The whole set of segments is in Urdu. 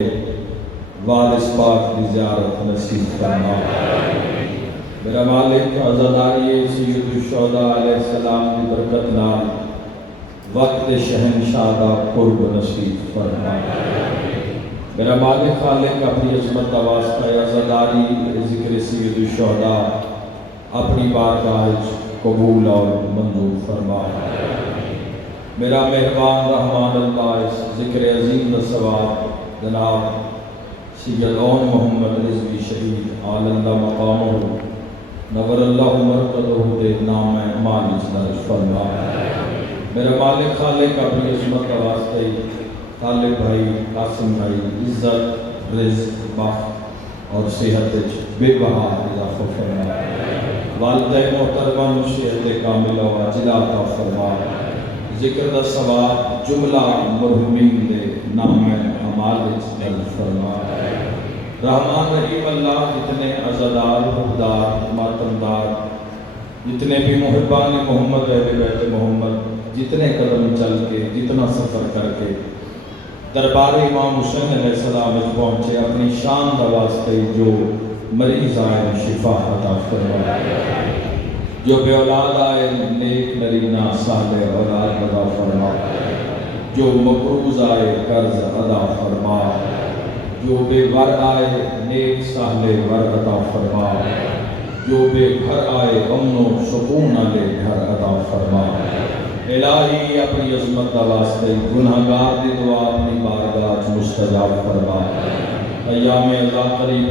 وارث پاک کی زیارت نصیب فرما۔ میرا مالک عزاداری سید الشہداء علیہ السلام کی برکت نال وقت شہنشاہ دا قرب نصیب فرما۔ میرا مالک خالق اپنی عظمت کا واسطہ عزاداری ذکر سید الشہداء اپنی بارگاہ قبول اور منظور فرما۔ میرا مہربان رحمان اللہ اس ذکر عظیم دا ثواب جناب سید اون محمد رضوی شہید آل اللہ مقامہ نور اللہ مرقدہ دے نام اعمال اجدار فرما۔ میرا مالک خالق اپنی عظمت کا واسطہ طالب بھائی قاسم بھائی عزت رزق بخت اور صحت بے بہا اضافہ فرما۔ والدہ محترمہ مشیحت کاملہ و عاجلہ عطا فرما۔ ذکر دا ثواب جملہ مرحومین دے نام اعمال اجدار فرما۔ رحمان رحیم اللہ جتنے عزادار حقدار ماتمدار جتنے بھی محبان محمد اہل بیت محمد جتنے قدم چل کے جتنا سفر کر کے دربار امام حسین علیہ السلام میں پہنچے اپنی شان دا واسطے جو مریض آئے شفا عطا فرما، جو بے اولاد آئے نیک نرینہ صالح اولاد عطا فرما، جو مقروض آئے قرض ادا فرما، جو بے ور آئے نیک صالح ور عطا فرما، جو بے گھر آئے امن و سکون والے گھر عطا فرما۔ الہی اپنی عظمت کا واسطے گناہگار دی دعا اپنی بارگاہ مستجاب فرما۔ ایام اذا قریب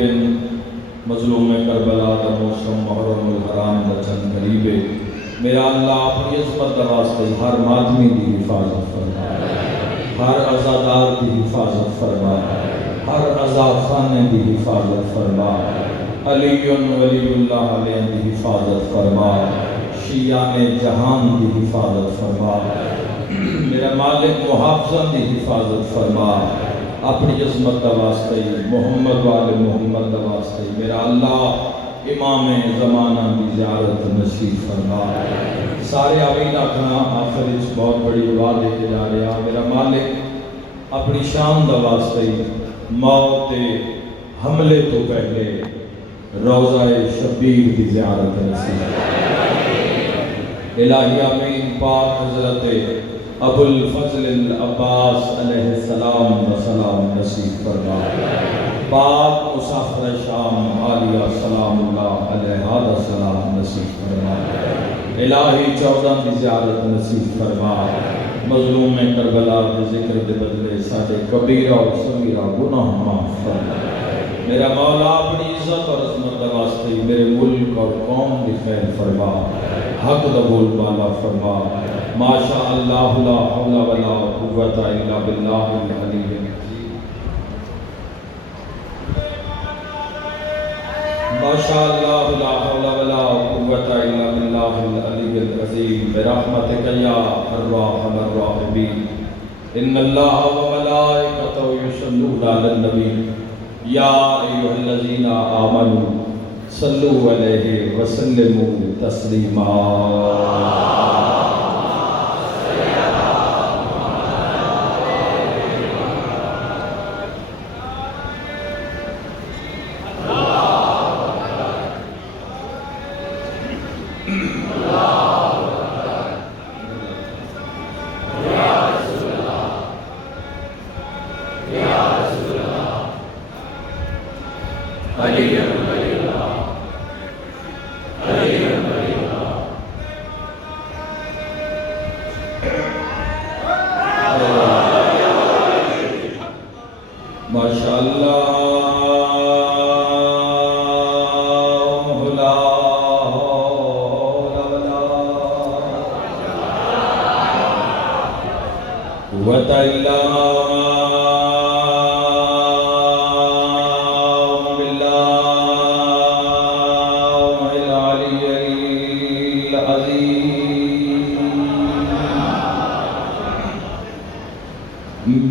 مظلوم کربلا دا موسم محرم الحرام دا چند قریب میرا اللہ اپنی عظمت کا واسطے ہر ماتمی دی حفاظت فرما، ہر عزادار دی حفاظت فرما، ہر عذاب خانے دی حفاظت فرما، علی ولی اللہ علیہ دی حفاظت فرما، شیعان جہان دی حفاظت فرما۔ میرا مالک محافظان دی حفاظت فرما، اپنی عظمت کا واسطے محمد والے محمد کا واسطے میرا اللہ امام زمانہ دی زیارت نصیب فرما۔ سارے آمین آکھنا آخر اس بہت بڑی دعا دے کے جا رہا۔ میرا مالک اپنی شان دا واسطے موت حملے تو پہلے روضہ شبیر کی زیارت نصیب الہی آمین۔ پاک حضرت ابو الفضل العباس علیہ السلام و سلام نصیب فرما۔ پاک مسافر شام عالیہ سلام اللہ علیہ السلام نصیب فرما۔ الہی 14 کی زیارت نصیب فرما۔ مظلوم میں کربلا کے ذکر دے بدلے سارے کبیرہ اور صغیرہ گناہ معاف فرما۔ میرا مولا اپنی عزت اور عظمت کا واسطے میرے ملک اور قوم کی خیر فرما، حق دا بول بالا فرما۔ ماشاء اللہ لا حول ولا قوت الا باللہ العلی العظیم۔ ماشاء اللہ لا حول ولا قوت الا باللہ العلی العظیم۔ برحمتک یا ارحم الراحمین۔ ان اللہ و ملائکتہ یصلون علی النبی یا ایھا الذین آمنوا صلوا علیہ وسلموا تسلیما۔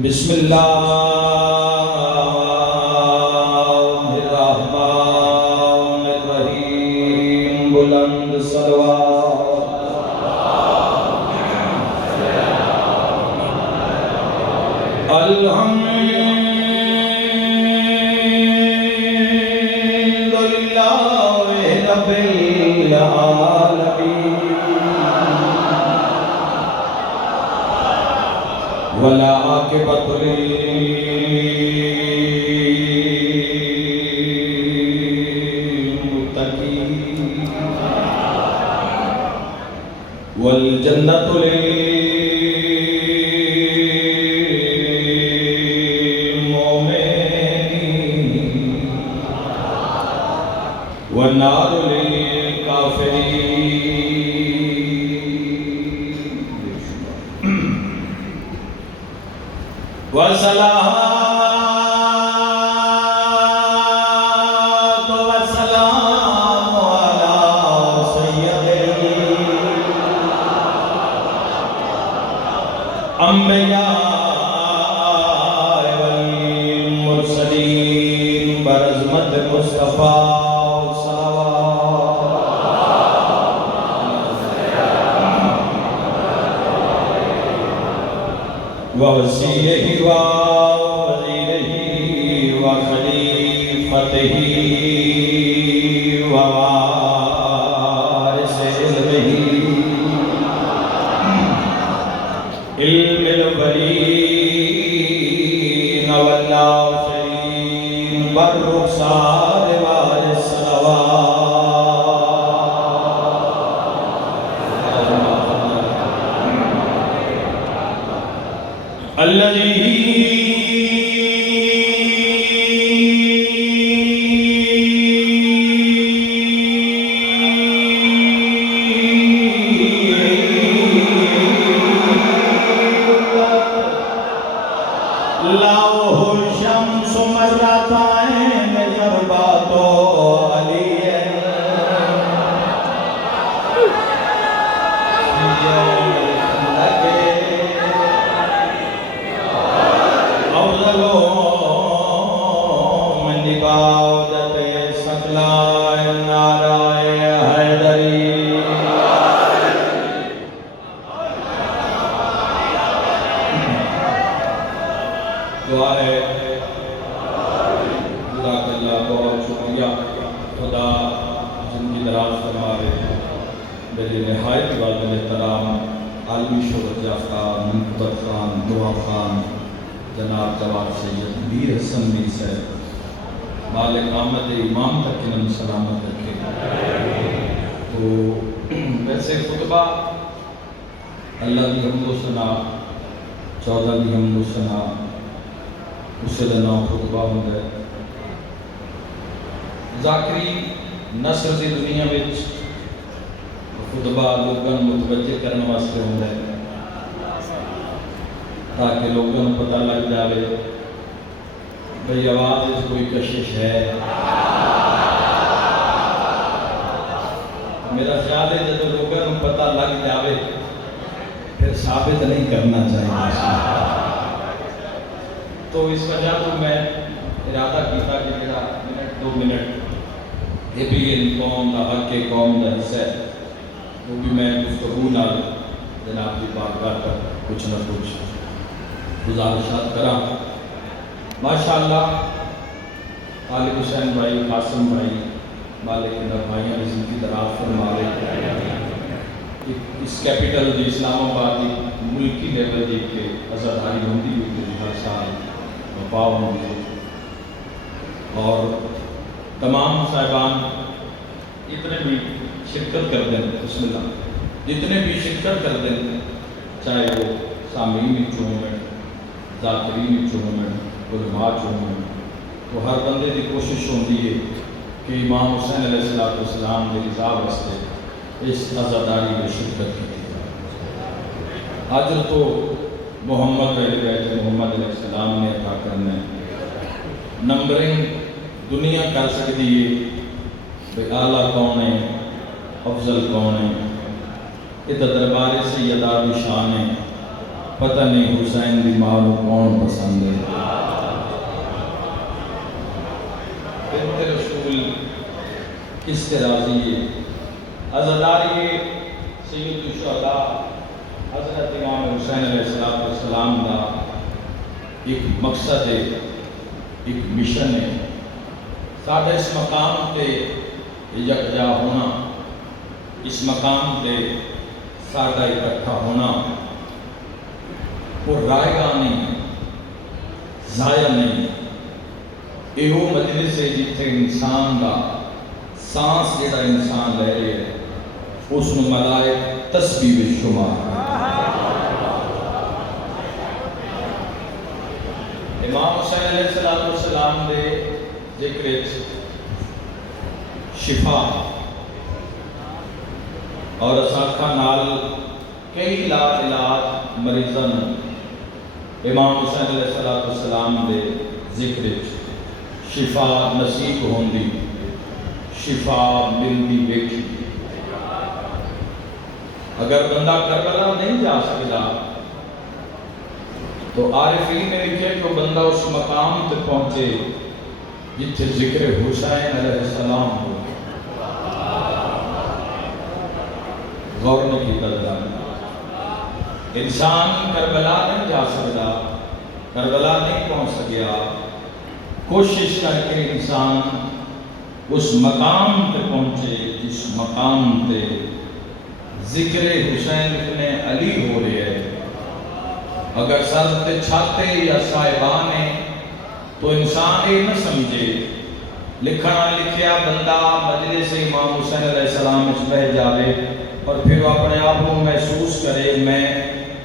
بسم اللہ الرحمن الرحیم۔ بلند صلوات الحمد جنت والنار للكافرين والصلاة والسلام على سيد الأنبياء والمرسلين برحمة مصطفى ووسيله ووزيره وخليفته ووارث علمه علم الأولين والآخرين والرخصار والصلوات الذي لاؤه الشمس مرتين ضربات علي من عبادت ثقلان نارائن حیدری دعا ہے جزاک اللہ بہت شکریہ خدا زندگی دراز فرمائے میرے نہایت قابل احترام عالمی شہرت یافتہ منقبت خان دعا خان جناب جواد سید میر حسن میر صاحب مالک آمد امام تک انہم سلامت رکھے تو ویسے خطبہ اللہ کی حمد و ثنا 14 کی حمد و ثنا اسے نام خطبہ ہوں گے ذاکری نصر دی دنیا وچ خطبہ لوگاں متوجہ کرنے واسطے ہوں گے تاکہ لوگوں کو پتہ لگ جائے بھئی آواز اس کوئی کشش ہے میرا خیال ہے جب لوگوں کو پتہ لگ جائے پھر ثابت نہیں کرنا چاہیے تو اس وجہ تو میں ارادہ کیتا کہ میرا منٹ 2 منٹ یہ بھی ان قوم کا حق قوم کا حصہ ہے وہ بھی میں گفتگو نال جناب کی بارگاہ پر کچھ نہ کچھ گزارشات کراں ماشاءاللہ طالب حسین بھائی قاسم بھائی مالک بھائیاں زندگی دراز فرمائے اس کیپٹل دی اسلام آباد دی ملکی لیول دی کے عزاداری ہوندی ہوئی ہر سال وفا ہوندی اور تمام صاحبان اتنے بھی شرکت کر دیں بسم اللہ جتنے بھی شرکت کر دیں چاہے وہ سامعین چومنٹ ذاکرین چومنٹ علماء چومنٹ تو ہر بندے کی کوشش ہوتی ہے کہ امام حسین علیہ السلام کی رضا واسطے اس عزاداری میں شرکت کی آج تو محمد محمد علیہ السلام نے عطا کرنا ہے نمبرنگ دنیا کر سکتی ہے کہ اعلیٰ کون ہے افضل کون ہے یہ تو دربار سیدہ بھی شان ہے پتہ نہیں حسین دی ماں کو کون پسند ہے بنت رسول کس سے راضی ہے عزاداری سید الشہداء حضرت امام حسین علیہ السلام کا ایک مقصد ہے ایک مشن ہے سادہ اس مقام تے یکجا ہونا اس مقام تے سادہ اکٹھا ہونا وہ رائے گا نہیں ضائع نہیں یہ مجلس ہے جتھے انسان کا سانس جڑا انسان لے رہے ہے اس نو ملائک تسبیح وچ شمار۔ امام حسین علیہ السلام دے ذکر شفا اور اساکھا نال کئی لا علاج مریضاں امام حسین علیہ السلام دے ذکر شفا نصیب ہوندی، شفا ملدی ویکھی۔ اگر بندہ کربلا نہیں جا سکتا تو عارفین نے لکھے کہ بندہ اس مقام تے پہنچے جتھے ذکر حسین علیہ السلام ہو۔ غور نے کی کردا انسان کربلا نہیں جا سکتا، کربلا نہیں پہنچ سکیا، کوشش کر کے انسان اس مقام تے پہنچے جس مقام تے ذکر حسین ابن علی ہو رہے ہیں۔ اگر سر تے چھاتے یا صاحبان ہیں تو انسان یہ نہ سمجھے لکھنا لکھیا بندہ مجلس امام حسین علیہ السلام اس بہ جاوے اور پھر وہ اپنے آپ کو محسوس کرے میں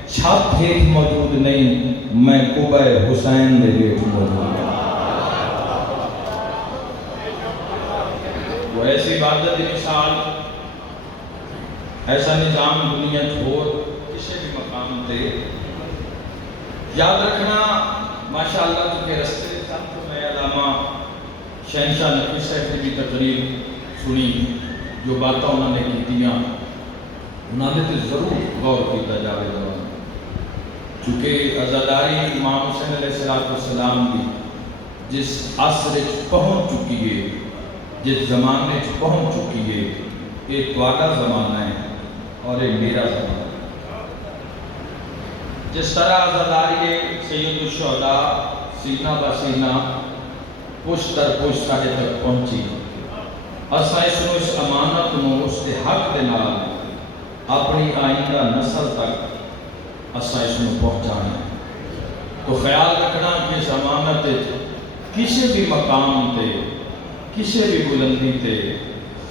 چھت ہیٹھ موجود نہیں، میں قبہ حسین دے ہیٹھ موجود ہوں۔ وہ ایسی عبادت مثال ایسا نظام دنیا چھوڑ کسی بھی مقام تے یاد رکھنا۔ ماشاءاللہ چونکہ رستے سب میں علامہ شہنشاہ نقوی صاحب کی تقریر سنی، جو باتیں انہوں نے کیتیاں انہوں نے تو ضرور غور کیتا جاوے گا، چونکہ عزاداری امام حسین علیہ السلام کی جس عصر پہنچ چکی ہے، جس زمانے پہنچ چکی ہے، یہ تواڈا زمانہ ہے اور یہ میرا زمانہ ہے۔ جس طرح عزاداری سید الشہداء سینہ بہ سینہ پشت در پشت ساڈے تک پہنچی، اساں اس امانت نو اس دے حق دے نال اپنی آئندہ نسل تک اساں اس نو پہنچانا ہے۔ تو خیال رکھنا کہ اس امانت کسی بھی مقام تے کسی بھی بلندی تے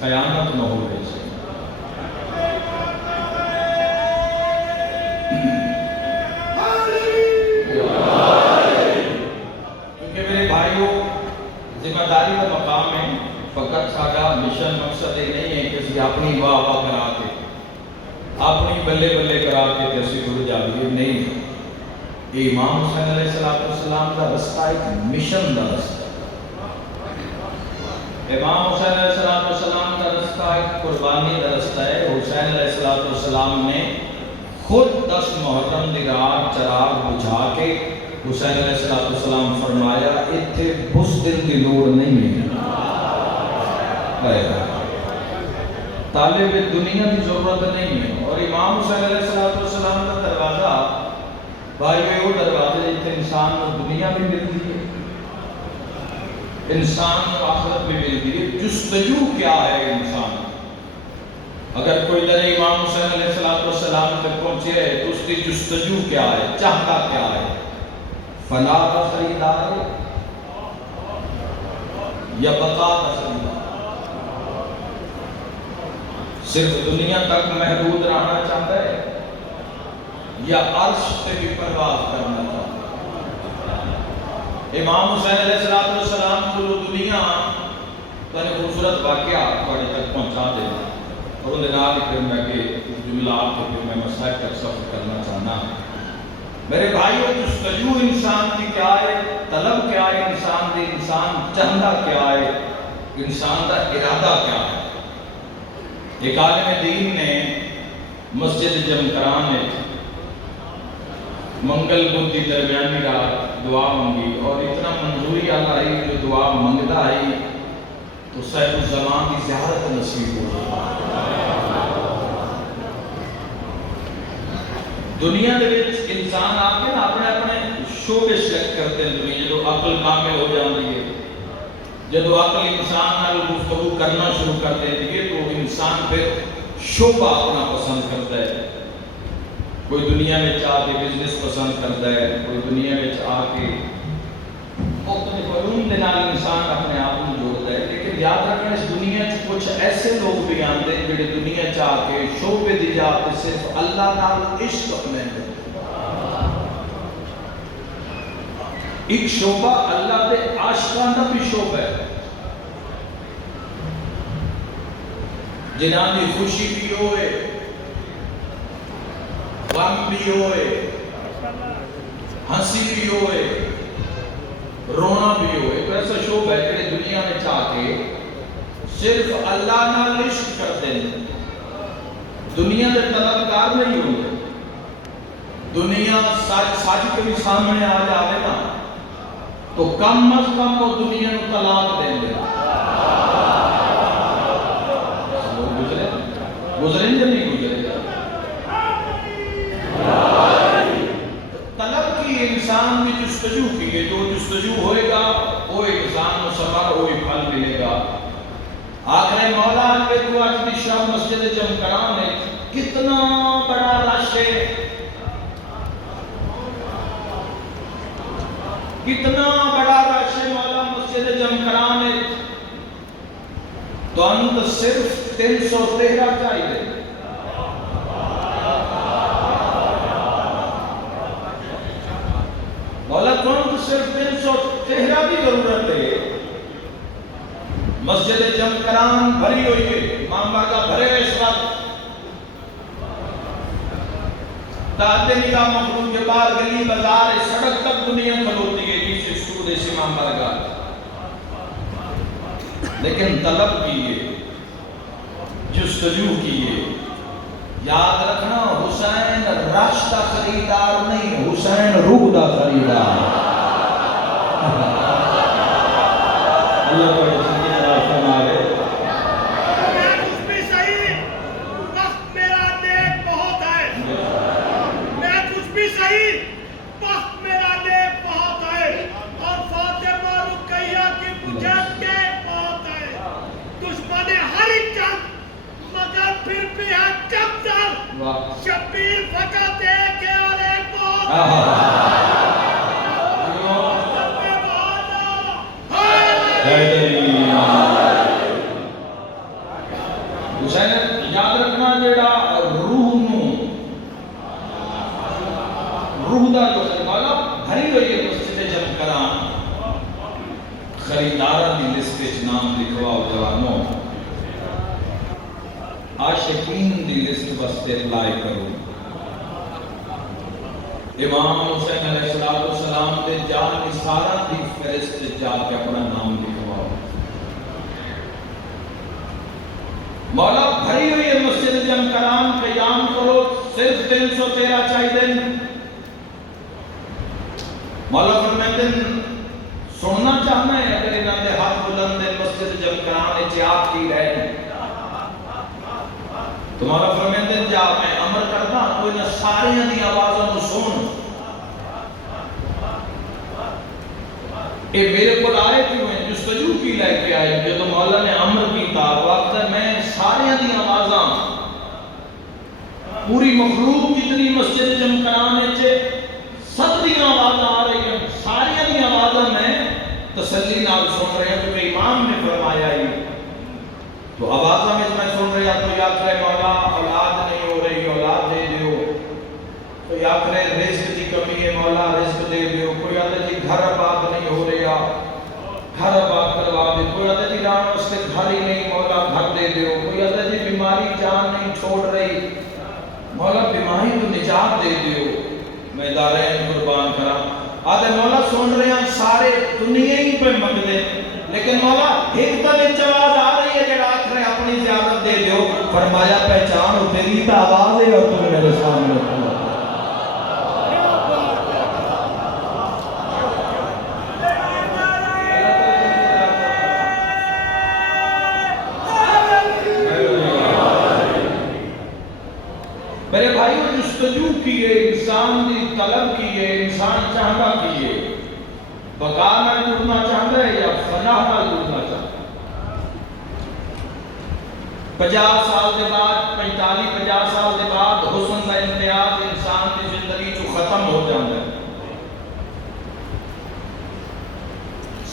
خیانت نہ ہو رہی سے۔ کیونکہ میرے بھائیوں ذمہ داری کا مقام ہے، فقط ساڈا مشن مقصد یہ نہیں ہے کہ اسی اپنی واہ واہ کرا کے اپنی بلے بلے کرا کے اسی ٹر جائیے، نہیں۔ یہ امام حسین علیہ السلام کا رستہ ایک مشن کا رستہ ہے۔ امام حسین علیہ السلام کا رستہ ایک قربانی کا رستہ ہے۔ حسین علیہ السلام نے خود 10 محرم دی رات چراغ بجھا کے حسین علیہ السلام فرمایا اتھے بزدل دی لوڑ نہیں ہے، طالب دنیا کی ضرورت نہیں ہے۔ اور امام حسین علیہ السلام کا دروازہ بھائی وہ دروازے جتنے انسان کو دنیا بھی ملتی ہے، انسان کو آخرت بھی ملتی ہے۔ جستجو کیا ہے انسان؟ اگر کوئی در امام حسین علیہ السلام تک پہنچے ہے تو اس کی جستجو کیا ہے، چاہتا کیا ہے؟ فنا کا خریدار ہے یا بقا کا خریدار؟ صرف دنیا تک محدود رہنا چاہتا ہے یا عرش سے بھی پرواز کرنا چاہتا ہے؟ امام حسین علیہ السلام کو دنیا نے خوبصورت واقعہ بڑے تک پہنچا دے اور ان دنوں کی پھر میں کہ جملات کو پھر میں مسائل کا سفر کرنا چاہنا۔ میرے بھائیو جستجو انسان کی کیا ہے، طلب کیا ہے انسان دی، انسان چاہتا کیا ہے، انسان دا ارادہ کیا ہے؟ ایک عالم دین نے مسجد جمکران میں منگل بدھ کی درمیانی رات دعا مانگی اور اتنا منظوری اللہ آئی جو دعا منگتا آئی تو صاحب الزمان کی زیارت نصیب ہو۔ دنیا دے وچ انسان آ کے اپنے اپنے شعبے سلیکٹ کرتے ہیں۔ دنیا جو عقل کامل ہو جاتی ہے، جب عقل انسان نال گفتگو کرنا شروع کر دیتی ہے تو انسان پھر شعبہ اپنا پسند کرتا ہے۔ کوئی دنیا میں آ کے بزنس پسند کرتا ہے، کوئی دنیا میں آ کے مختلف علوم کے نال انسان اپنے آپ کو جوڑتا ہے۔ لیکن یاد رکھنا اس دنیا میں کچھ کچھ ایسے لوگ بھی آتے ہیں جڑے دنیا چاہ کے شعبے دی جاتے صرف اللہ نال عشق اپنے ایک شعبہ اللہ دے عاشقانہ بھی شعبہ ہے، جنہاں دی خوشی بھی ہوئے، غم بھی ہوئے، ہنسی بھی ہوئے، رونا بھی ہوئے۔ ایک ایسا شعبہ ہے کہ دنیا میں چاہ کے صرف اللہ نال عشق کرتے ہیں، دنیا دے طلبگار نہیں ہوتے۔ دنیا سچ کے بھی سامنے آ جائے نا تو کم از کم وہ دنیا کو طلاق دیں گے۔ گزریں یا نہیں گزرے؟ طلب کی انسان کی جستجو کی ہے، جو جستجو ہوئے گا وہ انسان کو سفر ہوئی پھل ملے گا۔ آخر مولا کے تو آج دی شام مسجد جمکران ہے، کتنا بڑا رش ہے، کتنا بڑا رش ہے مولا مسجد جمکران ہے، تو انت صرف 313 چاہیے۔ مولا تو انت صرف 313 کی ضرورت ہے۔ مسجد جمکران بھری ہوئی ہے، امام بارگاہ بھرے اس وقت، تاتے نگاہ مخلوق کے بعد گلی بازار سڑک تک دنیا کھلوتی ہے، جیسے سود اس امام بارگاہ، لیکن طلب کیے، جستجو کیے۔ یاد رکھنا حسین رش دا خریدار نہیں، حسین روح دا خریدار۔ اللہ کو شبیر فقط ایک ہے اور ایک بہت حسین یاد رکھنا جیڑا روح دا جو والا بھری ہوئی ہے مسجد جمکران، خریدارہ دی لسٹ وچ نام لکھواؤ جوانوں، عاشقین دی لسٹ بستے اپلائی کرو۔ امام حسین علیہ السلام دے جان نثارہ دی فہرست جا کے اپنا نام لکھواؤ۔ مولا بھری ہوئی ہے مسجد جمکران، قیام کرو، صرف 313 چاہیے۔ مولا فرماتے ہیں سننا چاہنا ہے اگر انہاں دے ہاتھ بلند ہے مسجد جمکران اچیات کی رہے تمہارا فرماتے ہیں جا میں امر کرتا تو انہاں سارے دی آوازوں کو سن۔ اے میرے کو آئے کیوں ہیں جستجو کی لے کے آئے جو مولا نے امر کیتا وقت ہے میں سارے دی آوازاں پوری مخلوق جتنی مسجد جمکران ہے سب دی آوازاں آ رہی ہیں، ساری دی آوازاں میں تسلی نال سن رہے ہیں کیونکہ امام نے فرمایا ہی تو آوازاں میں سن رہا تو یا کرے مولا اولاد نہیں ہو رہی اولاد دے دیو، تو یا کرے رزق کی کمی ہے مولا رزق دے دیو، کوئی آدھے جی گھر آباد نہیں ہو رہا گھر آباد کروا دے، کوئی آدھے جی ران اس سے گھر ہی نہیں مولا گھر دے دیو، کوئی آدھے جی بیماری جان نہیں چھوڑ رہی مولا بیماری تو نجات دے دیو، میں دارین قربان کرا۔ آدھے مولا سن رہے ہیں سارے دنیا ہی پہ مگ دے لیکن مولا ایک تلے آواز آ رہی ہے جڑا آخر اپنی زیادت دے دیو، فرمایا پہچان ہو تیری تا آواز ہے اور تم میرے سامنے کھڑا۔ میرے بھائیو جستجو کیے انسان دی طلب کیے انسان چاہتا کیے بقا میں جڑنا چاہتا ہے یا فنا میں جڑنا چاہتا ہے۔ 50 سال کے بعد 45-50 سال کے بعد حسن کا امتیاز انسان کی زندگی جو ختم ہو جاتا ہے،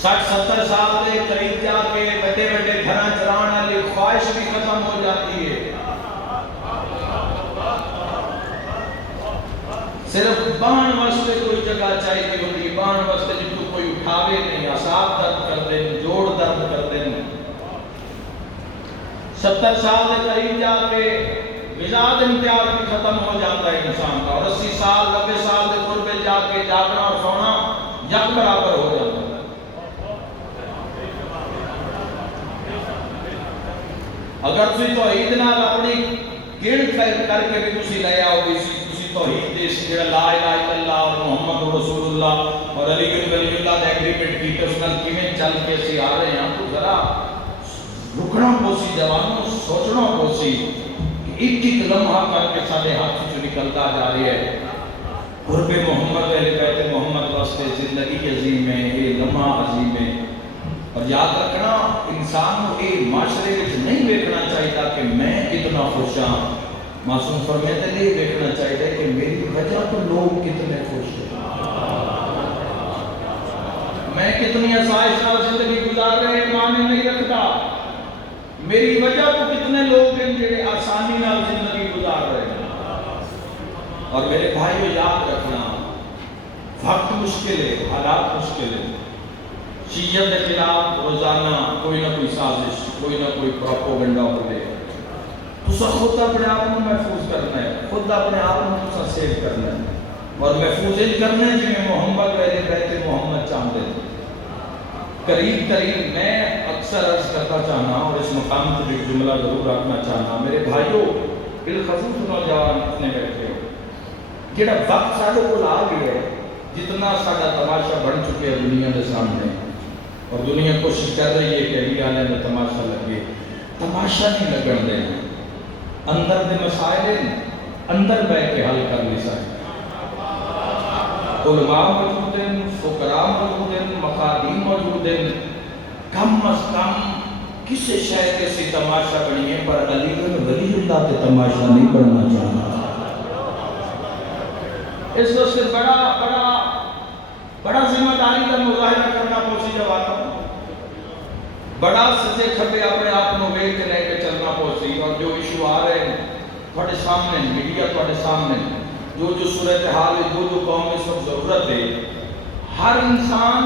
60-70 سال کے قریب جا کے بڑے بڑے گھر چلانے والی خواہش بھی ختم ہو جاتی ہے. صرف بان واسطے کوئی جگہ چاہیے ہوتی، بان واسطے جتوں کوئی اٹھاوے نہیں، اعصاب درد کر دیں، جوڑ درد کر دیں. 70 سال کے قریب جا کے مزاج امتیاز بھی ختم ہو جاتا ہے انسان کا، اور 80 سال 90 سال کے قرب جا کے جاگنا اور سونا یک برابر ہو جاتا ہے. اگر تسی توحید نال اپنی گن کر کے بھی تسی لے آؤ گے، تسی توحید دے جڑا لا الہ الا اللہ اور محمد رسول اللہ اور علی بن ولی اللہ دا ایگریمنٹ کی اس نال کیویں چل کے اسی آ رہے ہیں، تو ذرا رکنا پوسی، جوانوں سوچنا پوسی کہ ایک ایک لمحہ کر کے سارے ہاتھ سے نکلتا جا رہی ہے. قرب محمد اہل بیت محمد واسطے زندگی عظیم ہے، یہ لمحہ عظیم ہے. اور یاد رکھنا انسان کو یہ معاشرے میں نہیں دیکھنا چاہیے کہ میں کتنا خوش ہاں، معصوم فرماتے نہیں دیکھنا چاہیے کہ میری وجہ تو لوگ کتنے خوش ہیں، میں کتنی آسائش اور زندگی گزار رہے ہیں معنی نہیں رکھتا. میری وجہ تو کتنے لوگ ہیں جڑے آسانی نال زندگی گزار رہے ہیں. اور میرے بھائیو یاد رکھنا وقت مشکل ہے، حالات مشکل ہے. شیعت کے خلاف روزانہ کوئی نہ کوئی سازش، کوئی نہ کوئی پروپیگنڈا ہو رہے. تو خود اپنے آپ کو محفوظ کرنا ہے، خود اپنے آپ کو سیو کرنا ہے اور محفوظ کرنا ہے جی میں محمد اہل بیت محمد چاہتے ہیں. قریب میں اکثر عرض کرتا چاہنا اور اس مقام پر ایک جملہ ضرور رکھنا چاہنا، میرے بھائیو بالخصوص نوجوان اتنے بیٹھے ہو، جڑا وقت سارے کو آ گیا ہے، جتنا سارا تماشا بن چکے ہیں دنیا کے سامنے، اور دنیا کوشش کر رہی ہے کہ علی آلہ میں تماشا لگے. تماشا نہیں لگن دینا، اندر دے مسائل اندر بیٹھ کے حل کر لی سکتے. علماء موجود ہیں، فقراء موجود ہیں، مقادیم موجود ہیں. کم از کم کسی شے کے سی تماشا بنی ہے، پر علی ولی اللہ کے تماشا نہیں بننا چاہنا. اس واسطے بڑا ذمہ داری کا مظاہرہ کرنا پوسی جوانوں، بڑا سجے کھبے اپنے آپ کو ویکھ کے لے کے چلنا پوسی. اور جو ایشو آ رہے ہیں تھوڑے سامنے، میڈیا تھوڑے سامنے، جو صورتحال ہے، جو قوم میں سب ضرورت ہے، ہر انسان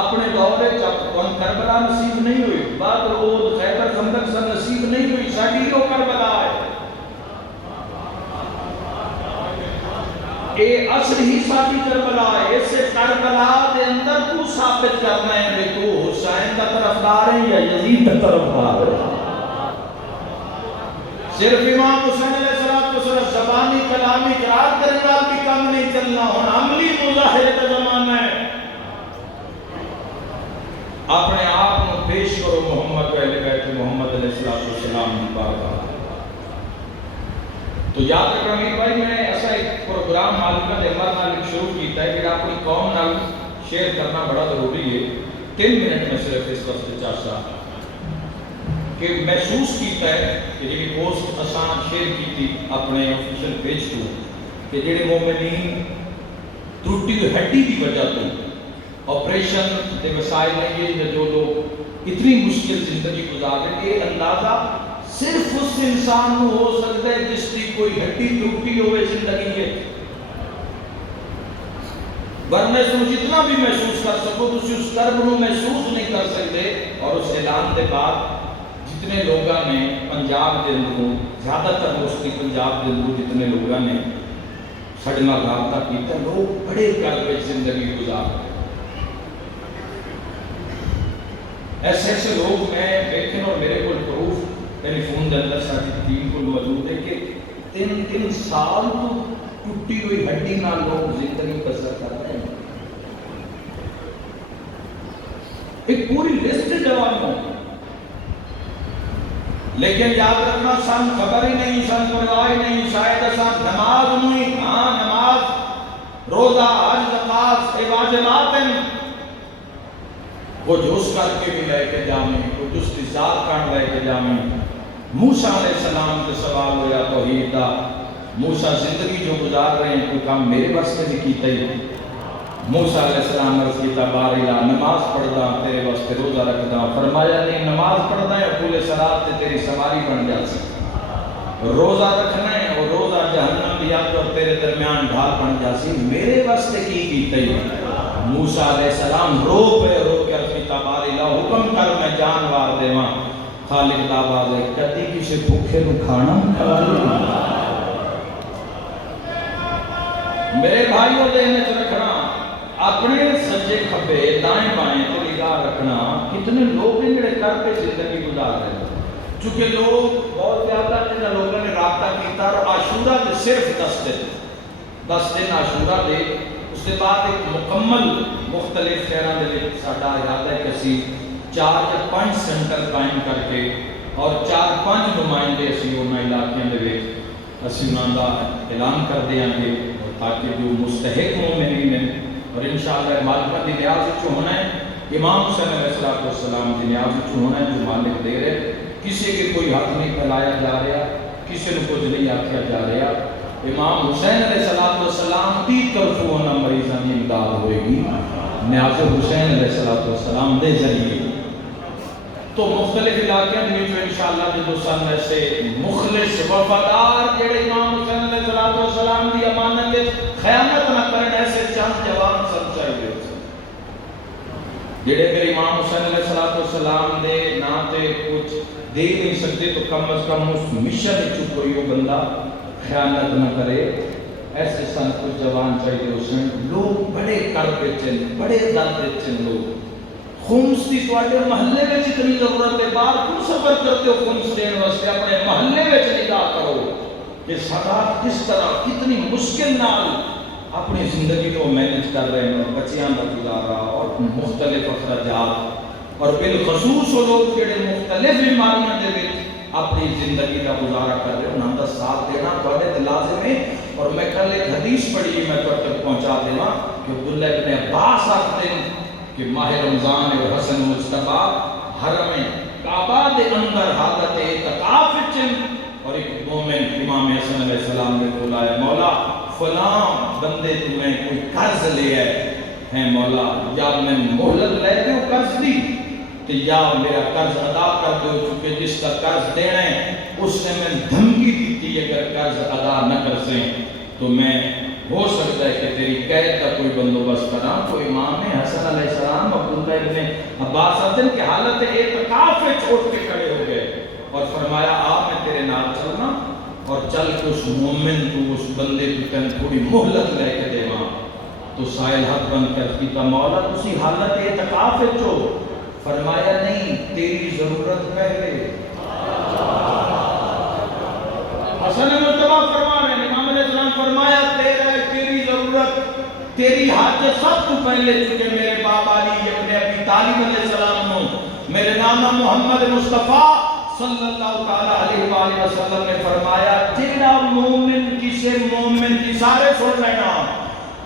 اپنے دورے کربلا نصیب نہیں ہوئی، بدر احد خیبر خندق سے نصیب نہیں ہوئی، ساڈی وہ کربلا ہے. اے اصل ہی ساتھی کربلا ہے. اس کربلا دے اندر تو ثابت کرنا ہے کہ تو حسین کا طرفدار ہے یا یزید کا طرفدار ہے. صرف امام حسین علیہ السلام زبانی کلامی اقرار کرنے والا بھی کم نہیں چلنا، اور عملی مظاہرے کا زمانہ ہے. اپنے آپ کو پیش کرو محمد اہل بیت محمد علیہ السلام کی بارگاہ. تو یاد رکھنا میرے بھائی، میں ایسا ایک پروگرام معلومات احمد نال شروع کیتا ہے کہ اپنی قوم نال شیئر کرنا بڑا ضروری ہے. 3 منٹ میں صرف اس وقت چاہتا کہ محسوس کیتا ہے کہ جی پوسٹ آسان شیئر کی تھی اپنے آفیشل پیج کو کہ جڑے مومنین ٹوٹی ہوئی ہڈی کی وجہ تو آپریشن کے مسائل نہیں، جو لوگ اتنی مشکل زندگی گزار رہے ہیں، یہ اندازہ صرف اس انسان کو ہو سکتا ہے جس کی کوئی ہڈی ٹوٹی ہوئے زندگی ہے. ورنہ تم جتنا بھی محسوس کر سکو تو اس کرب کو محسوس نہیں کر سکتے. اور اس اعلان کے بعد جتنے لوگوں نے پنجاب کے اندروں، زیادہ تر موسٹلی پنجاب کے اندروں جتنے لوگوں نے ساڈے نال رابطہ کیتا، لوگ بڑے کرب وچ زندگی گزار رہے. ایسے لوگ میں دیکھیں، اور میرے کو پروف ٹیلی فون کے اندر ساری ٹیم کو موجود ہے کہ 3 سال تو ٹوٹی ہوئی ہڈی نال لوگ زندگی بسر کر رہے ہیں. ایک پوری لسٹ جوانوں، لیکن یاد رکھنا سن خبر ہی نہیں، سن پرواہ ہی نہیں. شاید سن نماز نہیں، ہاں نماز، روزہ، حج، زکات یہ واجبات ہیں، وہ جوش کر کے بھی لے کے جامیں، وہ جس کی ذات کر لے کے جامیں. موسیٰ علیہ السلام کے سوال ہویا توحید دا، موسیٰ زندگی جو گزار رہے ہیں کوئی کام میرے واسطے بھی کیتا ہی. موسیٰ علیہ السلام عرض کیتا بارلا نماز پڑھدا تیرے واسطے روزہ رکھدا، فرمایا نہیں نماز پڑھدا ہے پورے صلات تے تیری سواری بن جاسی، روزہ رکھنا ہے اور روزہ جہنم دی آگ اور تیرے درمیان ڈھال بن جاسی، میرے واسطے کی کیتے موسیٰ علیہ السلام رو کے عرض کیتا بارلا حکم کر میں جان وار دیواں، خالق دا آواز ہے کدی کسی بھوکے نو کھانا کھلایا میرے بھائیوں ذہن وچ رکھنا، اپنے سجے کھبے دائیں بائیں تے نگاہ رکھنا، کتنے لوگ ہیں جڑے کر کے زندگی گزار رہے ہیں، چونکہ لوگ بہت زیادہ جنہاں لوگوں نے رابطہ کیتا اور عاشورہ دے صرف 10 دن عاشورہ دے، اس کے بعد ایک مکمل مختلف شہراں دے وچ ساڈا ارادہ ہے کہ اسی 4 یا 5 سینٹر قائم کر کے اور 4-5 نمائندے اسی انہاں علاقیاں دے وچ اسی انہاں دا اعلان کر دیاں گے تاکہ جو مستحق مومنین ہیں اور انشاءاللہ مالکہ دی نیاز وچ ہونا ہے، امام حسین علیہ السلام دی نیاز وچ ہونا ہے جو مالک دے رہے، کسی کے کوئی حق نہیں پھیلایا جا رہا، کسی نے کچھ نہیں آکھیا جا رہا، امام حسین علیہ السلام دی طرف ہونا مریضاں دی امداد ہوئے گی نیاز حسین علیہ السلام دے ذریعے، تو مختلف علاقے میں جو انشاءاللہ جدو سن ایسے مخلص وفادار جڑے امام حسین علیہ السلام دی امانت خیانت نہ کرن ایسے چند جوان سب چاہیے جڑے اگر امام حسین علیہ السلام دے نا تے کچھ دے نہیں سکتے تو کم از کم اس مشن وچ کوئی وہ بندہ خیانت نہ کرے، ایسے سن کچھ جوان چاہیے حسین، لوگ بڑے کرب وچ بڑے درد وچ لوگ، خمس کی تواڈے محلے میں اتنی ضرورت ہے، باہر کیوں سفر کرتے ہو خمس دین واسطے، اپنے محلے میں نگاہ کرو کہ سدا کس طرح کتنی مشکل نال اپنی زندگی کو مینج کر رہے ہیں، بچیاں کا گزارا اور مختلف اخراجات، اور بالخصوص وہ لوگ جڑے مختلف بیماریاں دے وچ اپنی زندگی کا گزارا کر رہے ہیں، انہاں دا ساتھ دینا تواڈے تے لازم ہے، اور میں کل ایک حدیث پڑھی میں تواڈے تک پہنچا دیواں کہ عبداللہ ابن عباس آکھتے ہیں کہ ماہ رمضان اور حسن مصطفیٰ حرم کعبہ دے اندر حالت اعتکاف وچ، اور ایک مومن امام حسن علیہ السلام نے بولا ہے مولا فلاں بندے تمہیں کوئی قرض لے ہے مولا، یا میں مہلت لے دے قرض دی تو یا میرا قرض ادا کر دو، چونکہ جس کا قرض دینا ہے اس نے میں دھمکی دی تھی اگر قرض ادا نہ کر سیں تو میں ہو سکتا ہے کہ تیری قید کا کوئی بندوبست کرا، تو امام حسن علیہ السلام عبداللہ ابن عباس حسن کی حالت اعتکاف میں چھوڑ کے کھڑے ہو گئے اور فرمایا آپ میں تیرے نال چلنا، اور چل کے اس مومن کو اس بندے کو کن تھوڑی مہلت لے کے دے وہاں، تو سائل حق بن کر کیتا مولا تسی حالت اعتکاف وچ ہو، فرمایا نہیں تیری ضرورت پہلے، حسن مصطفیٰ فرما رہے ہیں امام علیہ السلام فرمایا تیری ضرورت تیری حاجت سب تو پہلے، چونکہ میرے باپ علی ابن ابی طالب علیہ السلام نو میرے نانا محمد مصطفیٰ صلی اللہ تعالیٰ علیہ وآلہ وسلم نے فرمایا جیڑا مومن کسے مومن کی سارے سن لینا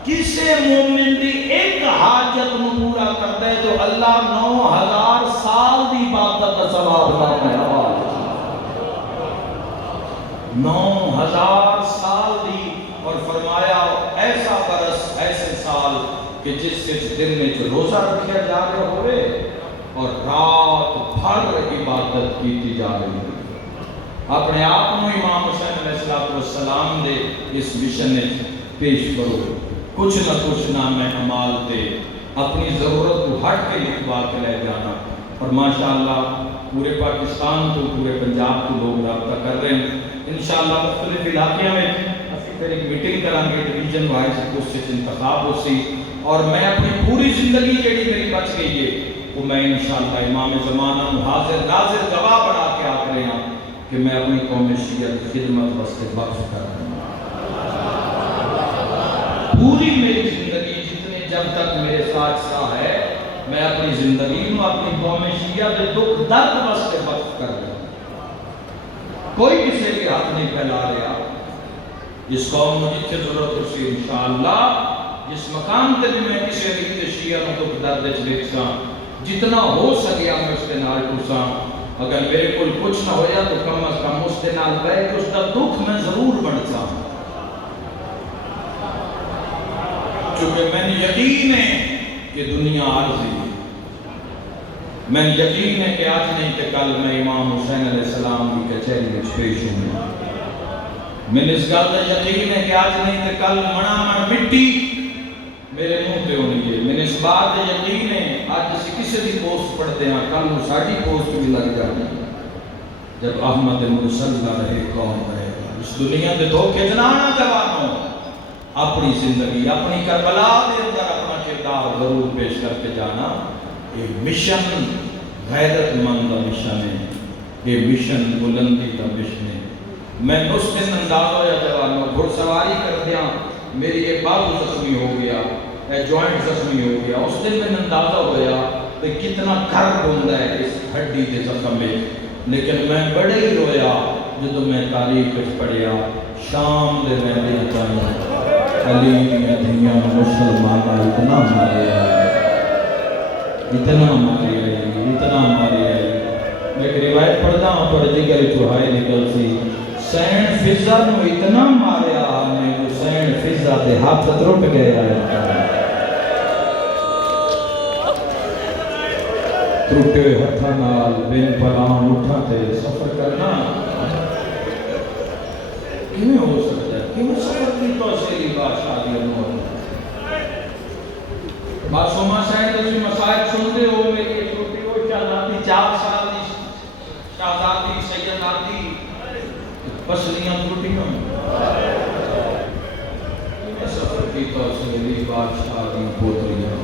کسے مومن دی ایک حاجت نو پورا کرتا ہے تو اللہ 9000 سال دی عبادت کا ثواب دیتا ہے، 9000 سال دی، اور فرمایا ایسا برس ایسے سال کہ جس دن میں جو روزہ رکھیا جا رہے ہوئے اور رات بھر عبادت کی جا رہی ہے، اپنے آپ کو امام حسین علیہ السلام دے اس مشن میں پیش کرو، کچھ نہ کچھ نام اعمال تے اپنی ضرورت کو ہٹ کے لکھوا کے لے جانا، اور ماشاءاللہ پورے پاکستان کو پورے پنجاب کو لوگ رابطہ کر رہے ہیں، انشاءاللہ مختلف علاقے میں اسی پھر ایک میٹنگ کریں گے ڈویژن وائز اس سے انتخاب ہو سی، اور میں اپنی پوری زندگی جیڑی میری بچ گئی ہے وہ میں انشاءاللہ امام زمانہ حاضر ناظر گواہ بنا کے آ رہے ہیں کہ میں اپنی قوم شیعہ خدمت واسطے وقف کر رہا ہوں، پوری میری زندگی جتنے جب تک میرے ساتھ سا ہے میں اپنی زندگی میں اپنی قوم شیعہ کے دکھ درد واسطے وقف کر رہا ہوں، کوئی کسی کے ہاتھ نہیں پھیلا رہا، جس قوم میں جتنے ضرورت ہو سی انشاءاللہ جس مقام تے بھی میں کسی ریت شیعہ میں دکھ درد چلکساں جتنا ہو سکیا میں اس کے نال ٹوساں، اگر میرے کل کچھ نہ ہویا تو کم از کم اس کے نال بیٹھ کے اس کا دکھ میں ضرور بڑھتا، چونکہ میں نے یقین ہے کہ دنیا عارضی ہے، میں یقین ہے کہ آج نہیں کہ کل میں امام حسین علیہ السلام کی کچہری میں پیش ہوں، میں نے اس گل کا یقین ہے کہ آج نہیں کہ کل مڑا مڑ مٹی میرے منہ پہ ہونی ہے، میں نے اس بات کا یقین ہے آج اسی کسی بھی پوسٹ پڑھتے ہیں کل وہ ساری پوسٹ بھی لگ جاتی جب احمد مسلح رہے کون رہے گا۔ اس دنیا کے دھوکے جنانا جوانوں، اپنی زندگی اپنی کربلا دے اندر اپنا کردار ضرور پیش کر کے جانا۔ یہ مشن غیرت مند کا مشن ہے، یہ مشن بلندی کا مشن ہے۔ میں اس دن انداز ہویا جوانوں، گھڑ سواری کر دیا میری ایک بازو زخمی ہو گیا، جوائنٹ زخمی ہو گیا، اس دن میں اندازہ ہویا کہ کتنا کرب ہوتا ہے اس ہڈی کے زخم میں، لیکن میں بڑے ہی رویا جب میں تاریخ پڑھیا شام دے میدان چاہیے علی میں دنیا مسلمانہ اتنا مارے آئے، اتنا مارے آئے، اتنا مارے آئے۔ میں ایک روایت پڑھتا ہوں پر جگر چوہائے نکل سی، سین فضا نو اتنا مارے آنے حسین فضا دے ہاتھ ترٹ گئے آئے، ٹوٹے ہتھاں نال بن پلان اٹھا تے سفر کرنا کیوں ہو سکتا ہے؟ کیوں سفر کی توسیلی بادشاہ دی انور معصومہ صاحب تسی مسائل سنتے ہو، میری ایک چھوٹی وہ شہزادی 4 سال دی شہزادی سیدادی پسلیاں ٹوٹیاں سفر کی توسیلی بادشاہ دی پوتریاں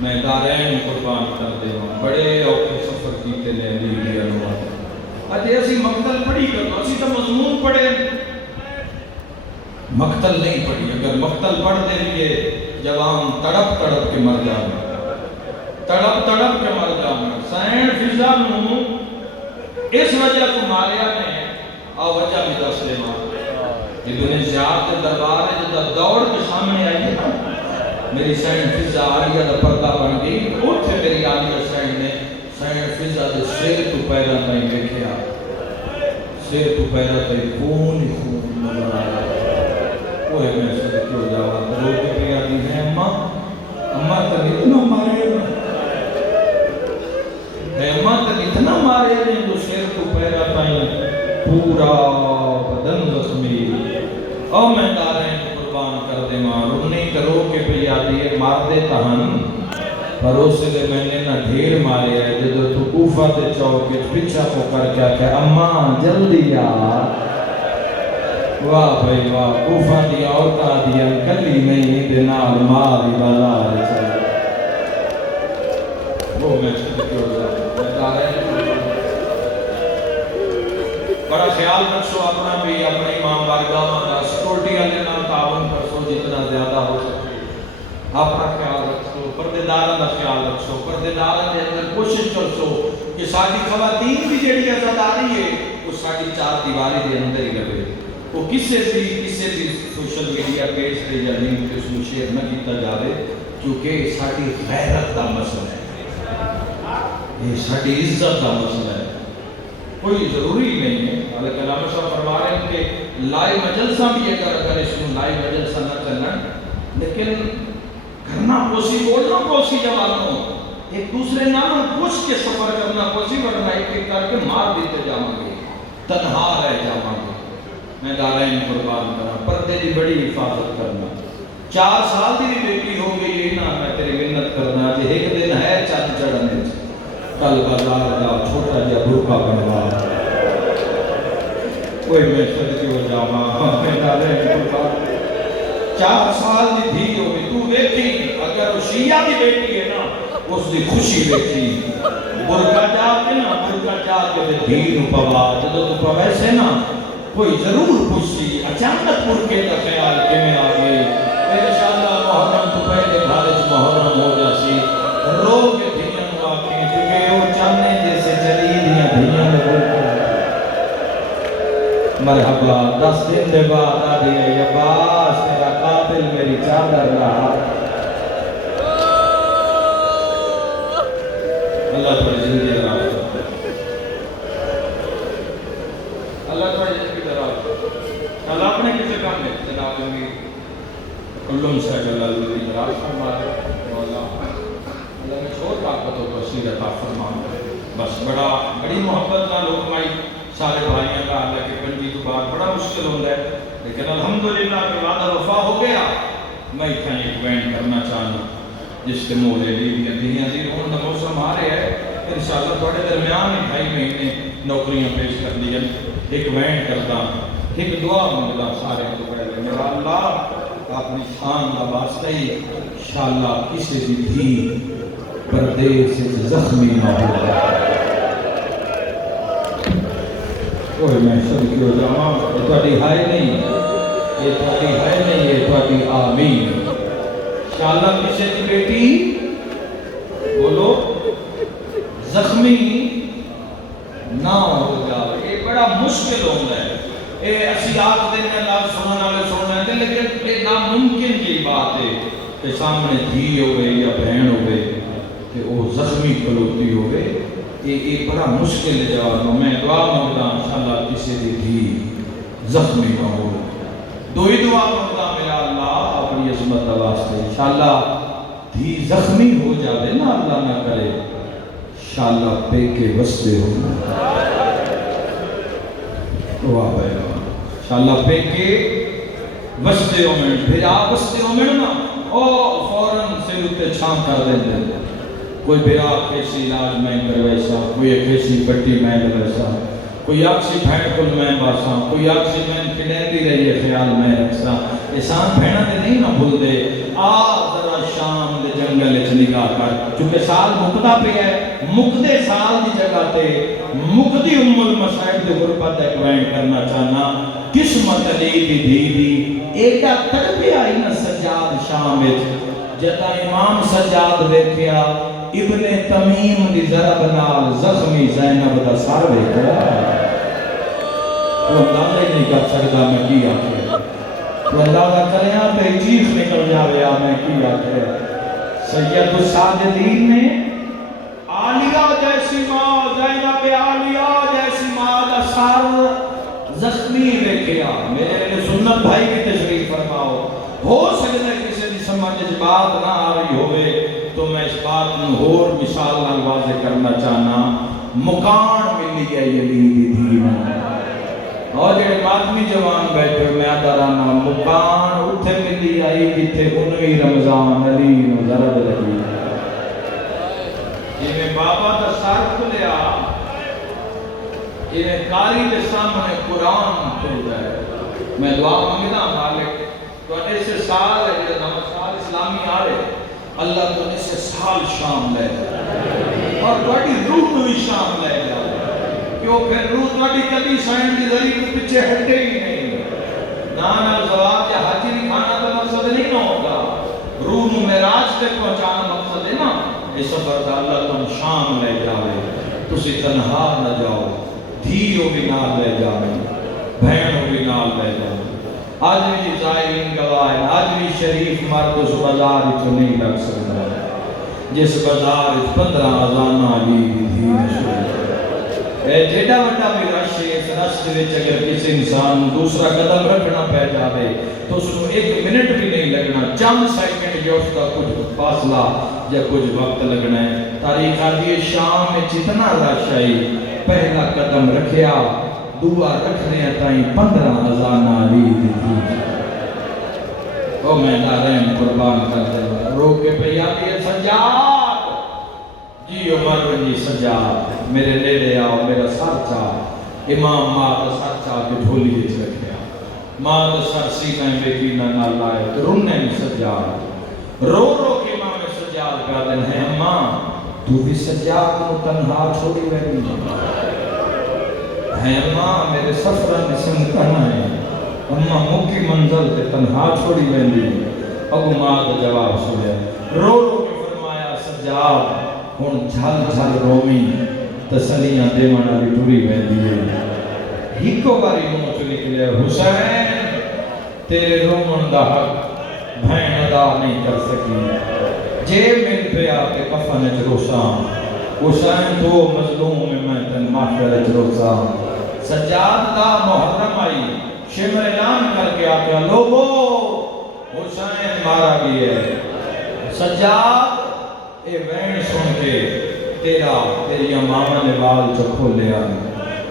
میں دارین قربان کر دے ہوں، بڑے اوکے سفر کیتے لے لی دیا نوات۔ اجھے اسی مقتل پڑھی کرنا، اسی تو مضمون پڑھے، مقتل نہیں پڑھی۔ اگر مقتل پڑھ دے لیے جوان تڑپ تڑپ کے مر جانا، تڑپ تڑپ کے مر جانا۔ سین فضا نو اس وجہ کو ماریا نے اور وجہ بھی دس لے مار ابن زیاد کے دربار ہے جب دوڑ کے سامنے آئی ہے نا، میری سین فضا آلیہ دا پردہ بن گئی، اٹھے میری آلیہ سین نے سین فضا دے سیر تو پیدا تائیں دیکھیا، سیر تو پیدا تائیں خون ہی خون نظر آیا۔ اوہ میں صدق ہو جاوا رو کے پیا دی ہے اماں تک اتنا مارے ہے، اماں تک اتنا مارے ہیں جو سیر تو پیدا تائیں پورا بدن زخمی۔ او میں دارین قربان کر دے ماں رکنی کرو کے پہ آدھی مار دے تہن پروسے دے میں نے نہ ڈھیر مارے ہے جدو تو کوفہ دے چوکے پچھا کو کر کیا کہ اماں جلدی آ۔ واہ بھائی واہ، کوفہ دیا عورتہ دیا کلی نہیں دینار ماری بازار چلے۔ وہ میں چھتے کیوں جاتا میں دارین بڑا خیال رکھو اپنا بھی، اپنے امام بارگاہ کا سکورٹی والے نام تعاون کرسو جتنا زیادہ ہو سکے، اپنا خیال رکھو، پردے داروں کا خیال رکھو، پردے داروں کے اندر کوشش کرسو کہ ساری خواتین بھی جڑی عزاداری ہے وہ ساری 4 دیواری کے اندر ہی لگے، وہ کسے بھی سوشل میڈیا پیج پہ یا لنک پہ اس کو شیئر نہ کیتا جاوے، کیونکہ ساری غیرت کا مسئلہ ہے، یہ ساری عزت کا مسئلہ ہے، کوئی ضروری نہیں ہے۔ حالانکہ علامہ صاحب فرما رہے ہیں کہ لائی مجلسہ بھی اگر اس میں لائی مجلسہ نہ کرنا، لیکن کرنا پوسی بولنا پوسی جوانوں، ایک دوسرے ناموں پوچھ کے سفر کرنا پوسی، ورنہ ایک کر کے مار دیتے جاؤں گے، تنہا رہ جاؤں گے۔ میں دارین قربان کرنا، پردے دی بڑی حفاظت کرنا۔ 4 سال دی بھی بیٹی ہو گئی ہے نا، میں تیری منت کرنا کہ ایک دن ہے چند چڑھنے کل بازار جا چھوٹا جا برقع بنوا، کوئی میں صدقے ہو جاواں میں دارین قربان۔ 4 سال دی دھی ہو گئی، تو دیکھی اگر وہ شیعہ دی بیٹی ہے نا اس دی خوشی دیکھی، برقع جا کے نا برقع جا کے دھی نو پوا، جدو تو پوے سے نا کوئی ضرور خوشی اچانک برقعے کا خیال کے میں آگئے، انشاءاللہ محرم تو پہلے بھارج محرم ہو جاسی، رو کے دھیاں نو آگئے کیونکہ وہ چاہنے جیسے چلی دیا دھیاں نو برقعے۔ مرحبا 10 دن دے بعد آدھی ہے یا باس تیرا قاتل میری چادر رہا۔ اللہ تھوڑی زندگی دراز کرتا ہے، اللہ تھوڑی زندگی دراز کرتا ہے۔ کل آپ نے کسے کام ہے جناب امیر کلم سے اللہ دراز فرمائے مولا اللہ میں چھوڑ طاقت و توسیع عطا فرمائے بس بڑی محبت نہ لوکمائی سارے بھائیوں کا اللہ کے پنجی تو بعد بڑا مشکل ہوتا ہے لیکن الحمدللہ کہ وعدہ وفا ہو گیا میں اتنا ایک بینڈ کرنا چاہنا جس کے مولے لیڈیاں دنیا دی ہون دا موسم آ رہے ہیں انشاءاللہ تھوڑے درمیان ہی 2.5 مہینے نوکریاں پیش کر دیا ایک بینڈ کرتا ایک دعا منگلا سارے تو پہلے میرا اللہ اپنی شان کا واسطہ ہی انشاءاللہ کسی بھی پردیس سے زخمی نہ ہوگا کوئی میں شروع کیوں جاؤں یہ تھوڑی ہائے نہیں یہ تھوڑی ہائے نہیں یہ تھوڑی آمین انشاءاللہ کسی کی بیٹی بولو زخمی نہ ہو جائے یہ بڑا مشکل ہوتا ہے یہ اسی آگ دینے اللہ سننے والے سننے ہیں لیکن یہ ناممکن کی بات ہے کہ سامنے دھی ہوئے یا بہن ہوئے کہ وہ زخمی کلوتی ہوئے یہ بڑا مشکل جواب میں دعا مانگتا انشاءاللہ کسی بھی دھی زخمی نہ ہو دو ہی دعا مانگتا میرا اللہ اپنی عظمت واسطے انشاءاللہ دھی زخمی ہو جاوے نا اللہ نہ کرے انشاءاللہ پے کے وستے ہو دعا بینا انشاءاللہ پے کے وستے ہو میں پھر آپ وستے ہو میں نا او فوراں سے اتے چھام کر دیں دیں کوئی بیرا کیسی علاج میں کرویسا کوئی کیسی پٹی میں کرویسا کوئی آکسی بھین کل میں باسا کوئی آکسی میں کنین دی رہی ہے خیال میں رکھسا احسان بھینا دے نہیں نہ بھول دے ذرا شام دے جنگل اچھ نگاہ کر چونکہ سال مقدہ پہ ہے مقدے سال دی جگہ تے مقدی المسائب دے غربت ایک وین کرنا چاہنا قسمت علی دی دی ایڈا تڑپے آئی نا سجاد شامت جتا امام سجاد ویکھیا ابن تمیم دی ضرب نال زخمی زینب دا سر ویکھیا وہ اندازہ ہی نہیں کر سکتا میں کی آکھے وہ اندازہ کریاں تے چیخ نکل جاوے میں کی آکھے سید الساجدین نے عالیہ جیسی ماں زینب عالیہ جیسی ماں دا سر زخمی ویکھیا میرے سنت بھائی کی تشریف فرماؤ ہو سکتا ہے کسی دی سمجھ بات نہ آ رہی ہوئے تو میں اس بات میں اور مثال نال واضح کرنا چاہنا مکان ملی ہے یزید دی اور جڑے ماتمی جوان بیٹھے میں ادارانا مکان اتھے ملی آئی جتھے 19 رمضان علی نو ضرب لگی جنہیں بابا دا سر کھلیا جنہیں کاری دے سامنے قرآن کھل جائے میں دعا مانگنا مالک تو انہیں سے سال ہے جنہیں نمہ سال اسلامی آ رہے اللہ تو انہیں سے سال شام لے اور بڑی روح بھی شام لے جائے کیوں پھر روح بڑی کبھی سائن کی ذریعے کو پچھے ہٹے ہی نہیں نانا زواب یا حاجی نہیں کھانا تو مقصد نہیں نہ ہوگا روح نو معراج تک پہنچانا مقصد ہے نا اس سفر دا اللہ تم شام لے جائے تسی تنہا نہ جاؤ دھیو بھی نال لے جائے بہنوں بھی نال لے جائے آج بھی زائرین گواہ آج بھی شریف مرد اس بازار تو نہیں لگ سکتا جس بازار 15 آزانہ علی دھی نشور جیڑا وڈا بھی رش ہے اس رش وچ اگر کسی انسان دوسرا قدم رکھنا پہ جاوے تو اس کو 1 منٹ بھی نہیں لگنا چند سیکنڈ جو اس کا کچھ فاصلہ یا کچھ وقت لگنا ہے تاریخ آدھی شام میں جتنا رش آئی پہلا قدم رکھیا دعا رکھنے تائیں 15 آزانہ علی دی تھی او میں نارین قربان کرتے ہیں رو کے پیابی سجاد جی عمر بنی سجاد میرے لے لے آؤ میرا سر چاہ امام ماں دا سر چاہ کے ڈھولی دیکھ رکھے ماں دا سر سینہ میں بینا نہ لائے تو رننے میں سجاد رو رو کے امام سجاد کا دن ہے اماں تو بھی سجاد کو تنہا چھوڑی رہی ہے اماں میرے سفرہ میں سنکنا ہے اماں مکی منزل تے تنہا چھوڑی بندی ابو ماں کا جواب سنے رو رو کے فرمایا سجاد ہن جھل جھل رومی تسلیاں دے مانا بھی ٹوری بندی ہے ہکو باری منہ چ نکلے حسین تیرے رومن دا حق بھین ادا نہیں کر سکی جے مل پہ آتے کفن روشان حسین تو مظلوم میں تن معاشر روشان سجاد دا محرم آئی شمر اعلان کر کے آتے لوگو حسین مارا بھی ہے سجاد اے وین سن کے تیری ماما نے وال چ کھولیا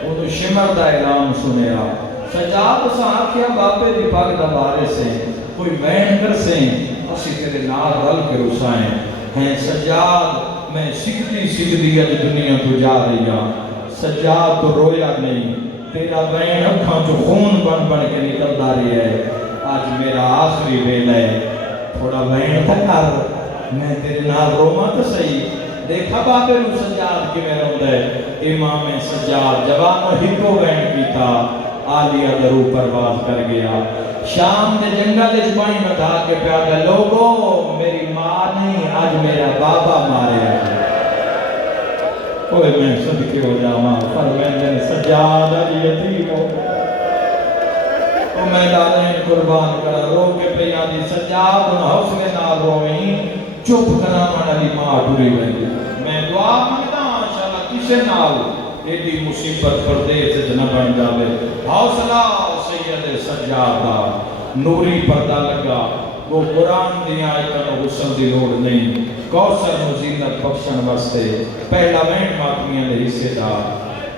وہ شمر دا اعلان سنیا سجاد اساں آکھیا باپے دی پگ دا بارے سے کوئی وین کر سے اسی تیرے نال رل کے رسائیں ہیں سجاد میں سکھتی اج دنیا تو جا رہی ہوں سجاد تو رویا نہیں تیرا وین اکھاں چ خون بن بن کے نکلدا رہی ہے آج میرا آخری ویلا ہے تھوڑا وین تک کر میں تیرے نال روما تو صحیح دیکھا باپے نو سجاد کی میں روندا ہے امام سجاد جوانو ہکو وین کیتا عالیہ درو پرواز کر گیا شام دے جنگل وچ پانی مٹا کے پیا گیا لوگو میری ماں نہیں آج میرا بابا ماریا ہے اوے میں صدقے ہو جاواں فرمائندے سجاد اج یتیم ہو میں دادین قربان کرا رو کے پیا دی سجاد ان حوصلے نال رویں چپ کراون والی ماں ٹری ویندی میں دعا منگدا انشاءاللہ کسے نال ایڈی مصیبت پردیس وچ نہ بن جاوے حوصلہ سید سجاد دا نوری پردہ لگا وہ قرآن دی آیتاں نو غسل دی لوڑ نہیں کوثر نو زینت بخشن واسطے پہلا وین ماتمیاں دے حصے دا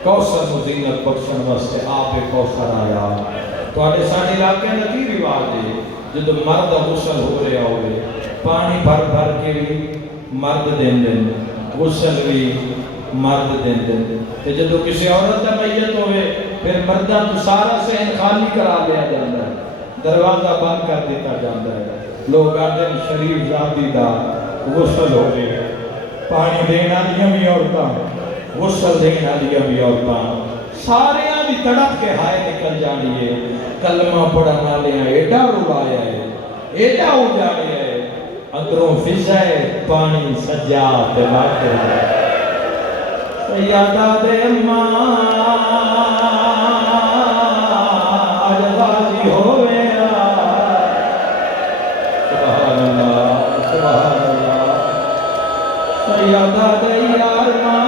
کوثر نو زینت بخشن واسطے آپ کوثر آیا تواڈے ساڈے علاقے دا کی رواج ہے جدوں مرد غسل ہو رہا ہوئے پانی بھر بھر کے بھی مرد دیندے غسل بھی مرد دیندے تے جدوں کسی عورت دا میت ہوئے پھر مرداں تو سارا صحن خالی کرا لیا جاندا ہے دروازہ بند کر دیتا جاندا ہے لوگ آندے شریف ذاتی دا غسل ہو گئے پانی دین والیاں بھی عورتاں غسل دین والیاں بھی عورتاں ساریاں بھی تڑپ کے ہائے نکل جانی ہے کلمہ پڑھن والیاں ایڈا رلایا ہے ایڈا اجاڑیا ہے اندروں فضا ہے پانی سجاد تے ماتے سیادہ دے ماں اج غازی ہوئے سبحان اللہ سیادہ دے یار ماں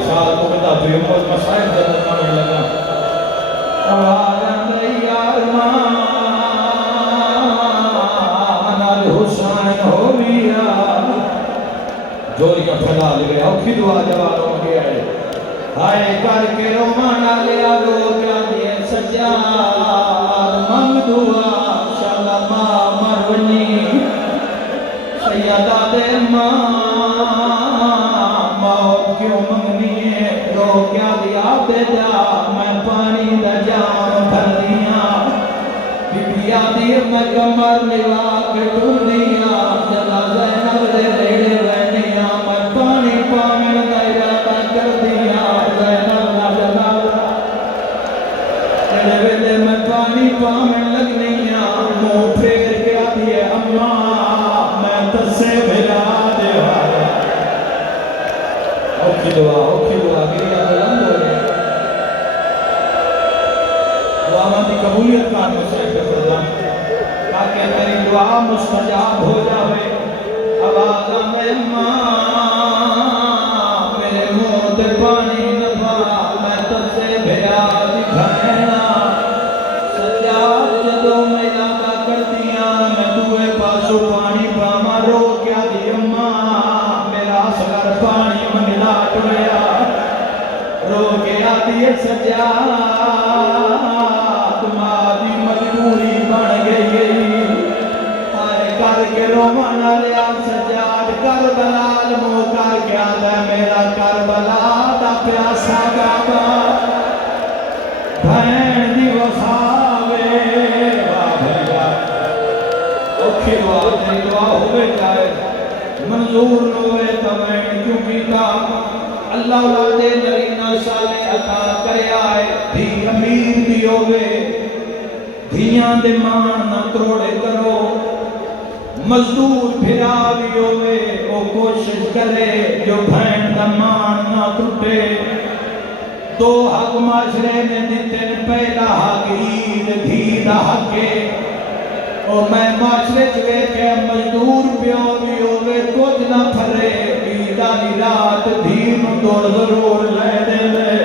سال کو بتا تو یہ موت مسائل جنت میں لگا آواز اندر یار ماں نال حسین ہو گیا جوڑیاں پھیلا لے اوکھی دعا جواب ہو گیا ہے ہائے کر کے رومانا لیا لو کیا دیے سجاد منگ دعا شالا ماں مرونی سیادہ دے ماں موت کیوں منگنی ہے رو کیا دیا دے جا میں پانی دا جام بھر دیا بی بی آدھی میں کمر لوا کے ٹور دیا جلا زینب دے ریڑے رہنیا میں پانی پامن دا ارادہ کر دیا زینب نہ جلا تیرے ویلے میں پانی پامن لگنیا منہ پھیر کے آدھی ہے اماں میں تسے بھلا دے اوکھی دعا گریا بلند ہو گیا دعا دی قبولیت کا مشرف فرزان تاکہ تیری دعا مستجاب ہو جاوے آواز آندے ماں میرے منہ تے پانی نہ میں تسے بھیا دکھائنا سجاد جدوں میں ارادہ کر دیا میں دوے پاسوں پانی پاواں رو کیا دی اماں میرا اصغر پانی منگلا ٹریا رو کے آدھی سجاد تمہاری مجبوری بن گئی ہائے کر کے رومانا لیا سجاد کربلال مو کر کے آدھا میرا کربلا دا پیاسا بابا بھین دی وفاوے بابا اوکھی دعا تیری دعا ہوئے جائے منظور ہوئے تمہیں کیوں کیتا اللہ اولاد نرینہ سالے عطا کرے آئے دھی امیر بھی ہوئے دھیاں دے مان نہ کروڑے کرو مزدور پھرا بھی ہوئے وہ کوشش کرے جو بھین دا مان نہ ٹوٹے دو حق معاشرے نے دیتے پہلا حق عید دھی دا حق اور میں معاشرے چلے کہ مزدور پیو بھی ہوئے کچھ نہ پھرے عید آلی رات دھی نو دوڑ ضرور لے دے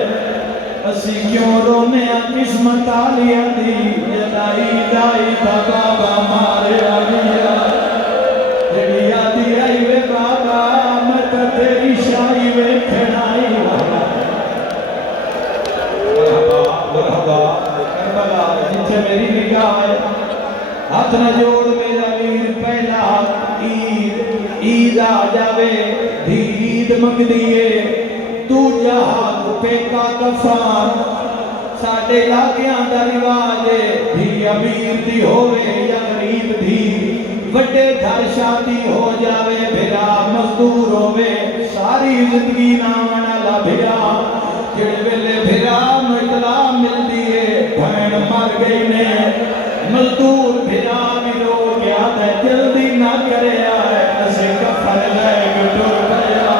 اسی کیوں رونے قسمت آلیا دی دائی دائی دا بابا مارے آلیا تیری آدھی آئی وے بابا میں تا تیری شائی وے کھڑائی مرحبا کربلا جتھے میری نگاہ ہے ہاتھ نہ جوڑ میرا ویر پہلا عید آ جاوے دھی عید منگ دیئے تو جہاں پہ کا کفان ساڑھے لاغیاں دا رواج دھی امیر دی ہوئے یا غریب دی وڈے گھر شادی ہو جاوے بھیرا مزدور ہوئے ساری زندگی نامنا لا بھیرا جڑے ویلے بھیرا اطلاع مل دیئے بھین مر گئی نے مزدور بھیرا بھی رو گیا دے جلدی نہ کرے آئے اسے کفر لے گٹور بھیا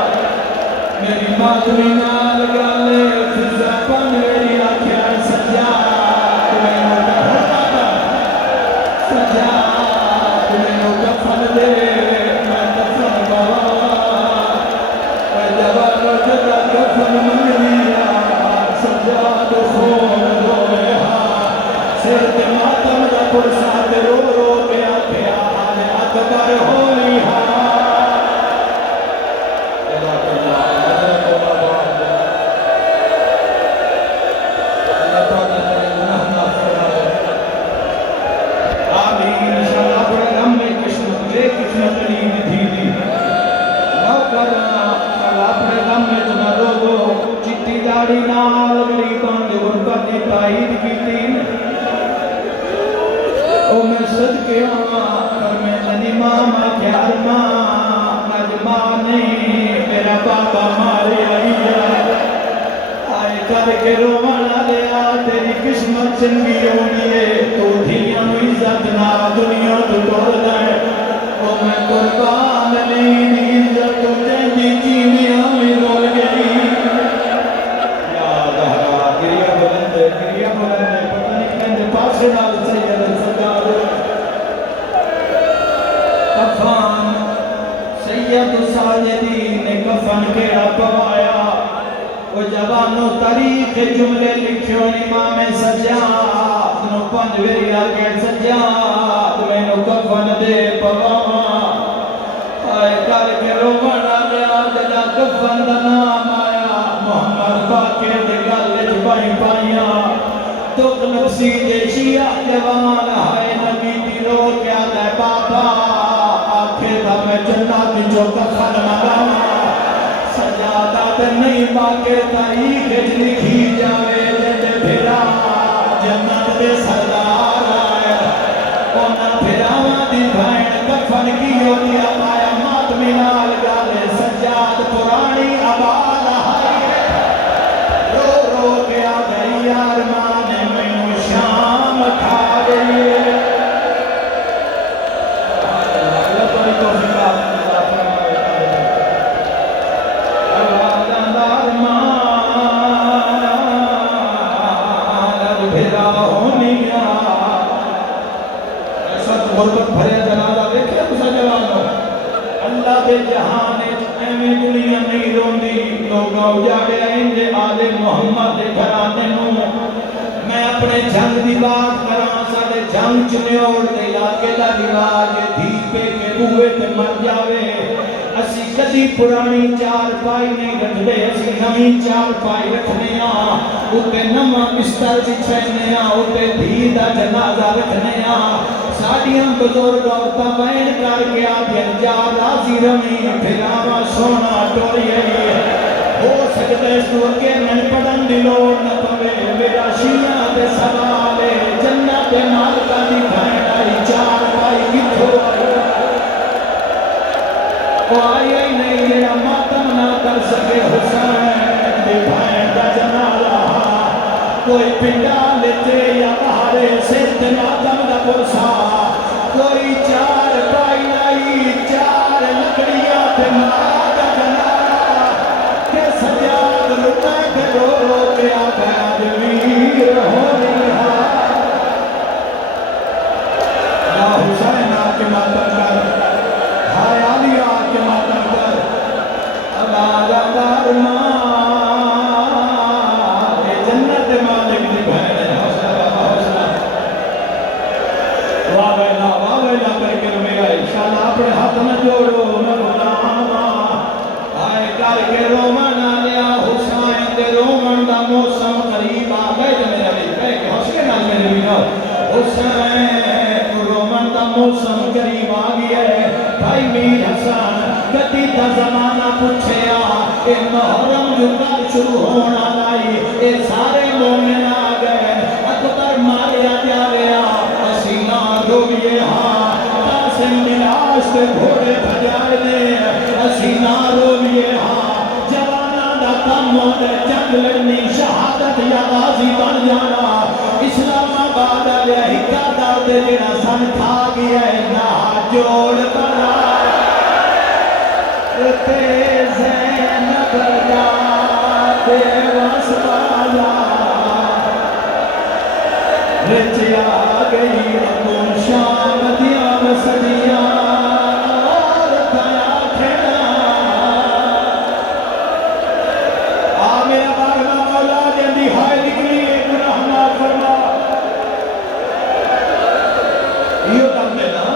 میری ماتمی نال گالے فضا پن میری آکھیا سجا تمہیں نوٹا ہوتا سجا تمہیں نوٹا پھن دے میں دفن بابا میں جواب جدا کفن منگ لیا سجا تو خون روئے سر تے ماتم دا پرسات رو رو کے آکھیا آنے اکبر ہوئی قسمت چنگی ہونی ہے تو دھیاں عزت نہ دنیا تو توڑ دے او میں قربان نہیں عزت تو جیندی چینیاں میں رول گئی یا دہرا گریا بلند پتہ نہیں کہنے پاسے نال سید سرکار کفان سید ساجدین نے کفن کے پوایا وہ جوانو تاریخ جملے لکھو امام سجاد نو پنج ویری آگے سجاد میں نو کفن دے پواما آئے کر کے رومنا لیا جدا کفن دا نام آیا محمد باقر دے گالج بائی پائیاں دکھ نفسی دے شیعہ جوان آئے نبی دی رو کیا دے بابا آنکھیں دا میں جنات جو کفن مگاما سجادہ تے نہیں باقر تاریخ لکھی جاوے جے بھیرا جنت دے سردار آئے اونا بھیراواں دی بھائن کفن کی ہوتیا پایا ماتمی نال گالے سجاد پرانی آباد آئے رو رو کے آ گئی یار مانے میں شام کھا گئی اللہ تو توفیق غربت بھرے جنازہ دیکھے اسا جوانو اللہ دے جہانے ایمیں دنیا نہیں روندی لوگا اجاڑے آئندے آل محمد دے گھرانے نو میں اپنے جنگ دی بات کراں سارے جنگ چنیوڑ دے علاقے دا رواج دھی پہ کے بوئے تے مر جاوے اسی کدی پرانی چار پائی نہیں رکھ دے اسی نمی چار پائی رکھنے آں اتے نمہ بستر بچھنے آں اتے دھی دا جنازہ رکھنے آں ساڑیاں بزرگ عورتاں بین کر کے آدھیں جا راضی رمی پھراوا سونا ٹوری ہے ہو سکتے اس تو اکے میں پڑھن دلوں نہ پوے میرا شیعہ دے سوالے جنت مالکہ دی بھین آئی چار پائی کتھو وہ آئی نہیں یہ ماتم نہ کر سکے حسین دی بھین دا جنالہ کوئی پنڈا لیتے یا بہارے سیت ماتم دا پرسا کوئی چار پائی لائی چار لکڑیاں پہ مات جنالہ کہ سجاد لٹا کے رو رو کے آباد ویر ہو رہا یا حسین آکے ماتم کر ہائے علی آکے ماتم کر اب آدھا دارمان جنت اپنے ہاتھ میں جوڑو میں غلام آئے کر کے رومن آلیا حسین دے رومن دا موسم قریب آگئے جو میرے علی کہے کہ حسین نال میرے بھی نو حسین رومن دا موسم قریب آگیا ہے بھائی میر حسن کتی دا زمانہ پوچھیا اے محرم جو کل شروع ہونا لائی اے سارے مومن آگئے اکبر ماریا جاویا اسینا رویے ہاں قاسم ملاش تے گھوڑے بھجائے دے اسینا رویے ہاں جوانا دا کم ہوتے جنگ لڑنی شہادت یا غازی بن جانا اسلام آباد علیہ ہکا درد جنا سن کھا گیا ہے نہ جوڑ بنا تے زینب دا دے واسطایا رچ آ گئی اپوں شام دیاں سجیاں اور دیا کھڑا آ میرا بارگاہ مولا جندی ہائے نکلی ایک گناہ معاف فرما یہ کم ہے نا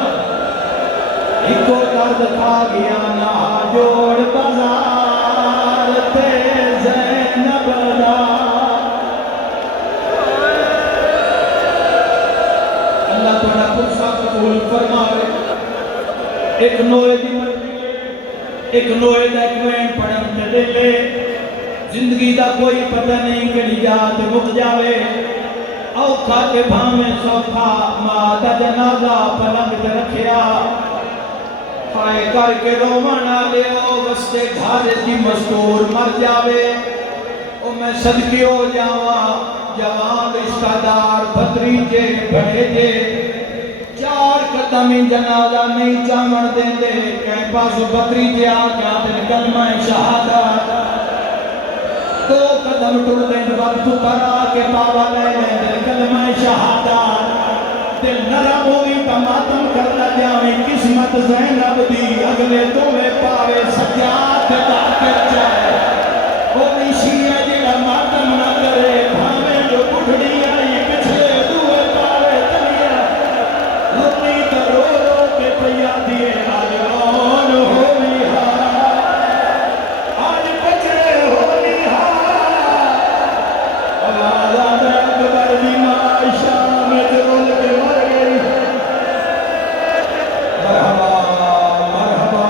ایکو درد کھا گیا نہ جوڑ بازار تے زینب دا اللہ تمہارا پرسا قبول فرمائے ایک نوے دی مرضی ایک نوے دا ایک وین پڑھن تے دے لے زندگی دا کوئی پتہ نہیں کڑی جات مک جاوے اوکھا کے بھامیں سوکھا ماں دا جنازہ پلنگ تے رکھیا پائے کر کے رومن آلے او وستے گھارے دی مستور مر جاوے او میں صدقی ہو جاواں جوان رشتہ دار بھتریجے بھیجے چار قدم جنازہ نہیں چامن دیں دے کہیں پاس بھتریجے آکیا دن کلمہ شہادت دو قدم ٹوڑ دیں وقت پرا کے پاوا لے لیں دن کلمہ شہادت دل نرم ہوئی تماتم کرتا جاویں قسمت زینب دی اگلے تمہیں پاوے سجاد داکر جائے وہ نشیہ جڑا ماتم نہ کرے بھامیں جو بڑھڑی آئی پچھلے دوئے پاوے تلیا رونی کرو رو کے پیا دیئے آج آن ہوئی آج پچھلے ہوئی آواز آدھے اکبر دی معاشہ میں جرول کے مر گئی مرحبا مرحبا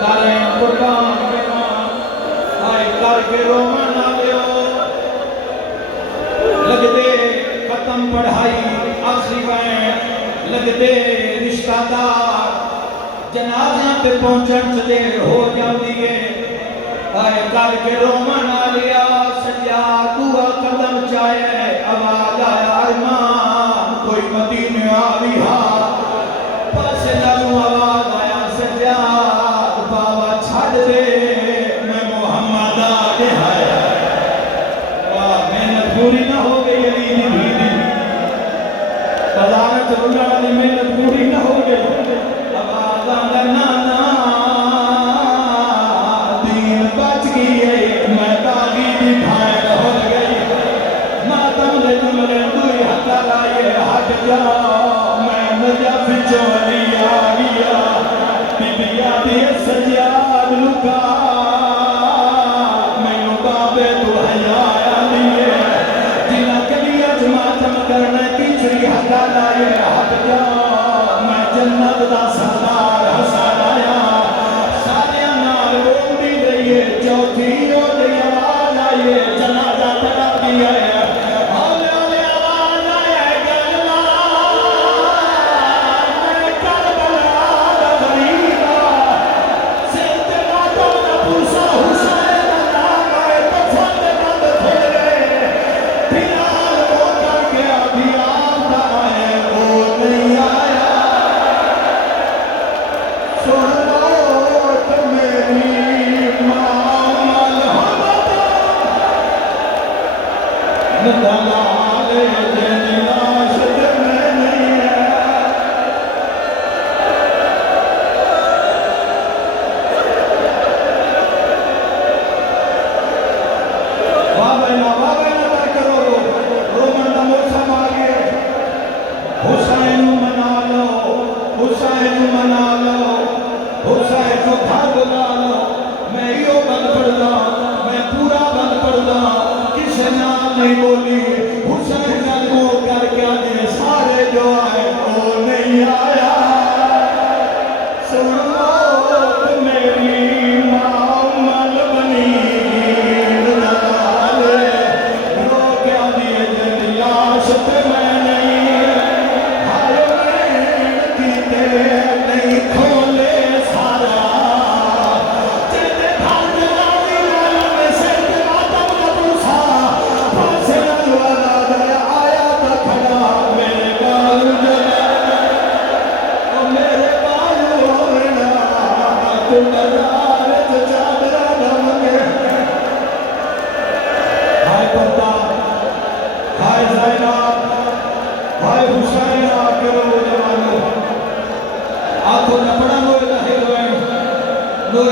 داریں قربان کے ماں آئے کر کے رومن آگئے لگ دے ختم پڑھائی آخری وین لگ دے رشتہ دار جنازیاں پہ پہنچن سے دیر ہو جاؤ دیئے آئے کر کے رومن آلیا سجاد دعا قدم چاہے آواز آیا ارمان کوئی مدینے آوی ہاں پاس لگوں آواز آیا سجاد بابا چھڑ دے میں محمد آگے آیا محنت پوری نہ ہو گئی علی دی بھی بزارت رجا دی محنت پوری نہ ہو گئی آواز آندر نانا دین بچ گئی ہے میں باغی دی بھائر ہو گئی ماتم لے جملے دوئی حتا لائے ہٹ جا میں نجف چولی آگیا بی بیا دی سجاد لکا میں نبابے تو حیاء دیئے جنہ کلیت ماتم کرنے تیسری حتا لائے ہٹ جا میں جنت دا سردار حسن آیا سارے نال روم بھی رہیے چوتھی ہو دی آواز آئیے جنازہ تڑا دیا ہے ہولے ہولے آواز آئے گلنا میں کربلا دا غریبا سلتے ماتوں دا پوسا حسین دا آئے پفن دے بند کھل گئے بلال وہ کر گیا بلال دا آئے وہ نہیں آیا سن لو تو میری ماں حسین منا لو حسین کو گھر بلا لو میں یہ بند پڑھدا میں پورا بند پڑھدا کسے نام نہیں بولی حسین نال وہ کر کے آدھے سارے جو آئے وہ نہیں آیا سن لو میری ماں مل بنی نالے رو کے آدھے جن لاش پہ میں نہیں ہائے میں کیتے نہیں کھولے سارا جیتے بھال جلاوی لالم سے ماتم کبوسا پاسے نالوانا دے آیا تا کھڑا میرے بالو جلا او میرے بالو ہونا تو نظارے تو چادرہ نمگے ہائے پردہ ہائے زینب ہائے حسین آکے رو جوانو آنکھوں نہ پڑا نوے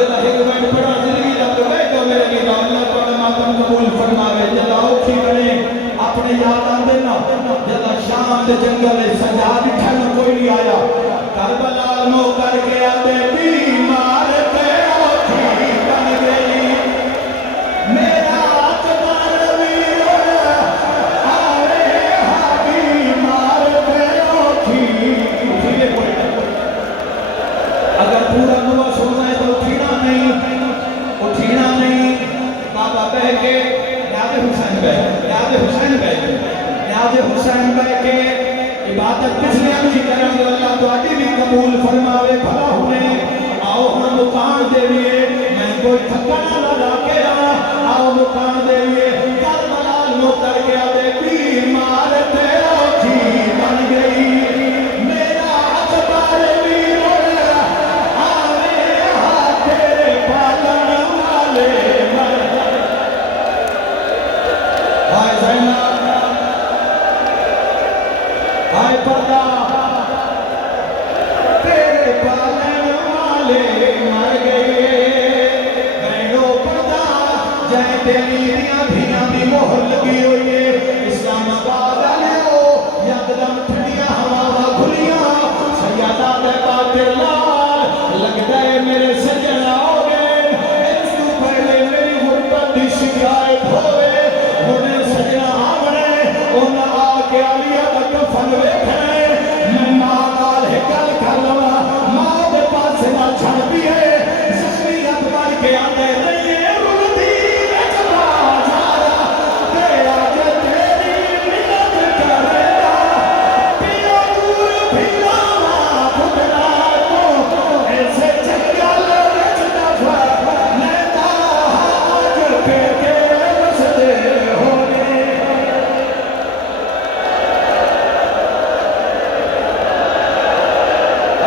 لہگ وینڈ پڑا زندگی دا تو گئے جو میرے گیتا اللہ تعالیٰ ماتم قبول فرماوے جدا اوکھی بنے اپنے یاد آن دینا جدا شام دے جنگل سجاد ٹھن کوئی نہیں آیا کربلا نو کر کے آتے بیمار پہ اوکھی بن گئی میرا اکبر ویر آوے ہاں بیمار پہ اوکھی اٹھیے کوئی نہ اگر پورا نوا سونا ہے تو اٹھینا نہیں بابا بہ کے نیاز حسین بہ کے عبادت پچھلے بھی کریں گے اللہ تو آٹی بھی قبول فرماوے بھلا ہونے آؤ ہم مکان دے لیے میں کوئی تھکنا لگا کے آؤ مکان دے لیے کربلا نو کر کے آدھے بیمار پہ اوکھی بن گئی میرا اکبر ویر آوے ہاں تیرے پالن والے ہائے زینب ہائے پردہ تیرے پالن والے مر گئے بینو پردہ جائے تیریاں بھیاں بھی مہر لگی ہوئی ہے اسلام آباد آلے ہو یکدم ٹھنڈیاں ہوا کھلیاں سیادہ تیبہ تیرلال لگ گئے میرے سجن آؤ گئے اس تو پہلے میری غربت دی شکایت ہوئے انہیں سجن آمنے انہیں آکے علیہ دا کفن ویکھنے میں ماں نال ہکل کر لوا ماں دے پاس نہ چھڑ بھی ہے زخمی اکبر کے آدھے نہیں ہے رلدی رکھبا جارا تے آگے تیری منت کرے گا پیا دور بھیلاوا بھگنا کو ایسے جنگل رچ دفع نیتا آج پہ کے رسدے ہونے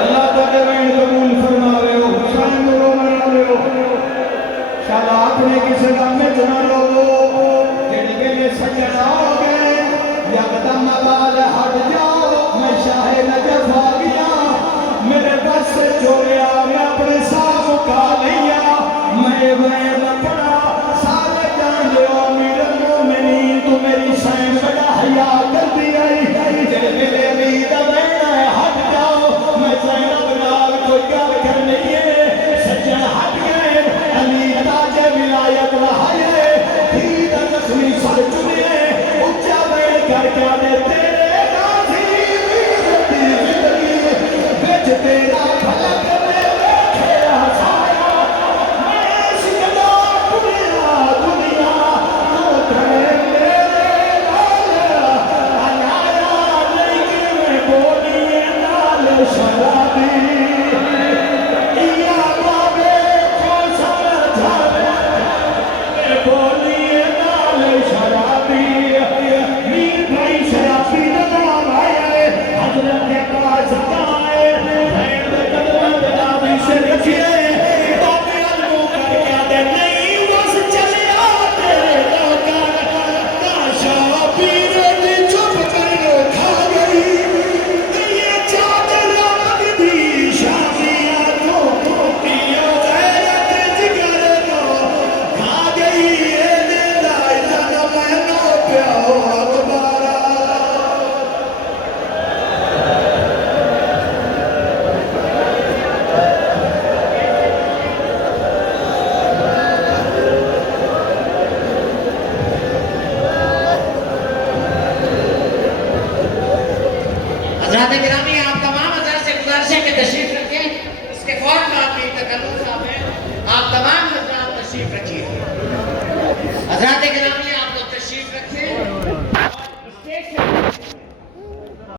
اللہ تعالیٰ وین قبول فرماوے ہو حسین رو منا لے ہو شاید آپ نے کسی غم میں جنا لو جڑی گئے سجن آ گئے یکدم آباد ہٹ جاؤ میں شاہ نجف آ گیا میرے بس سے چوریا میں اپنے ساتھ مکا لیا میں وین پڑا سارے جان لے امیر المومنین تو میری سین بڑا حیا کر دیا جڑے میرے امید وین ہے ہٹ جاؤ میں زینب نال کوئی گل کر نہیں ہے سجن ہٹ گئے علی تاج ولایت رہائے دھی دا زخمی سر چنے اچھا وین کر کے آدھے تیرے غازی ویر دی زندگی بچ تیرا پھلک میں ویکھے ہسایا میں سجدہ دنیا تو تھے میرے نال آیا نہیں کہ میں بولی نال شرا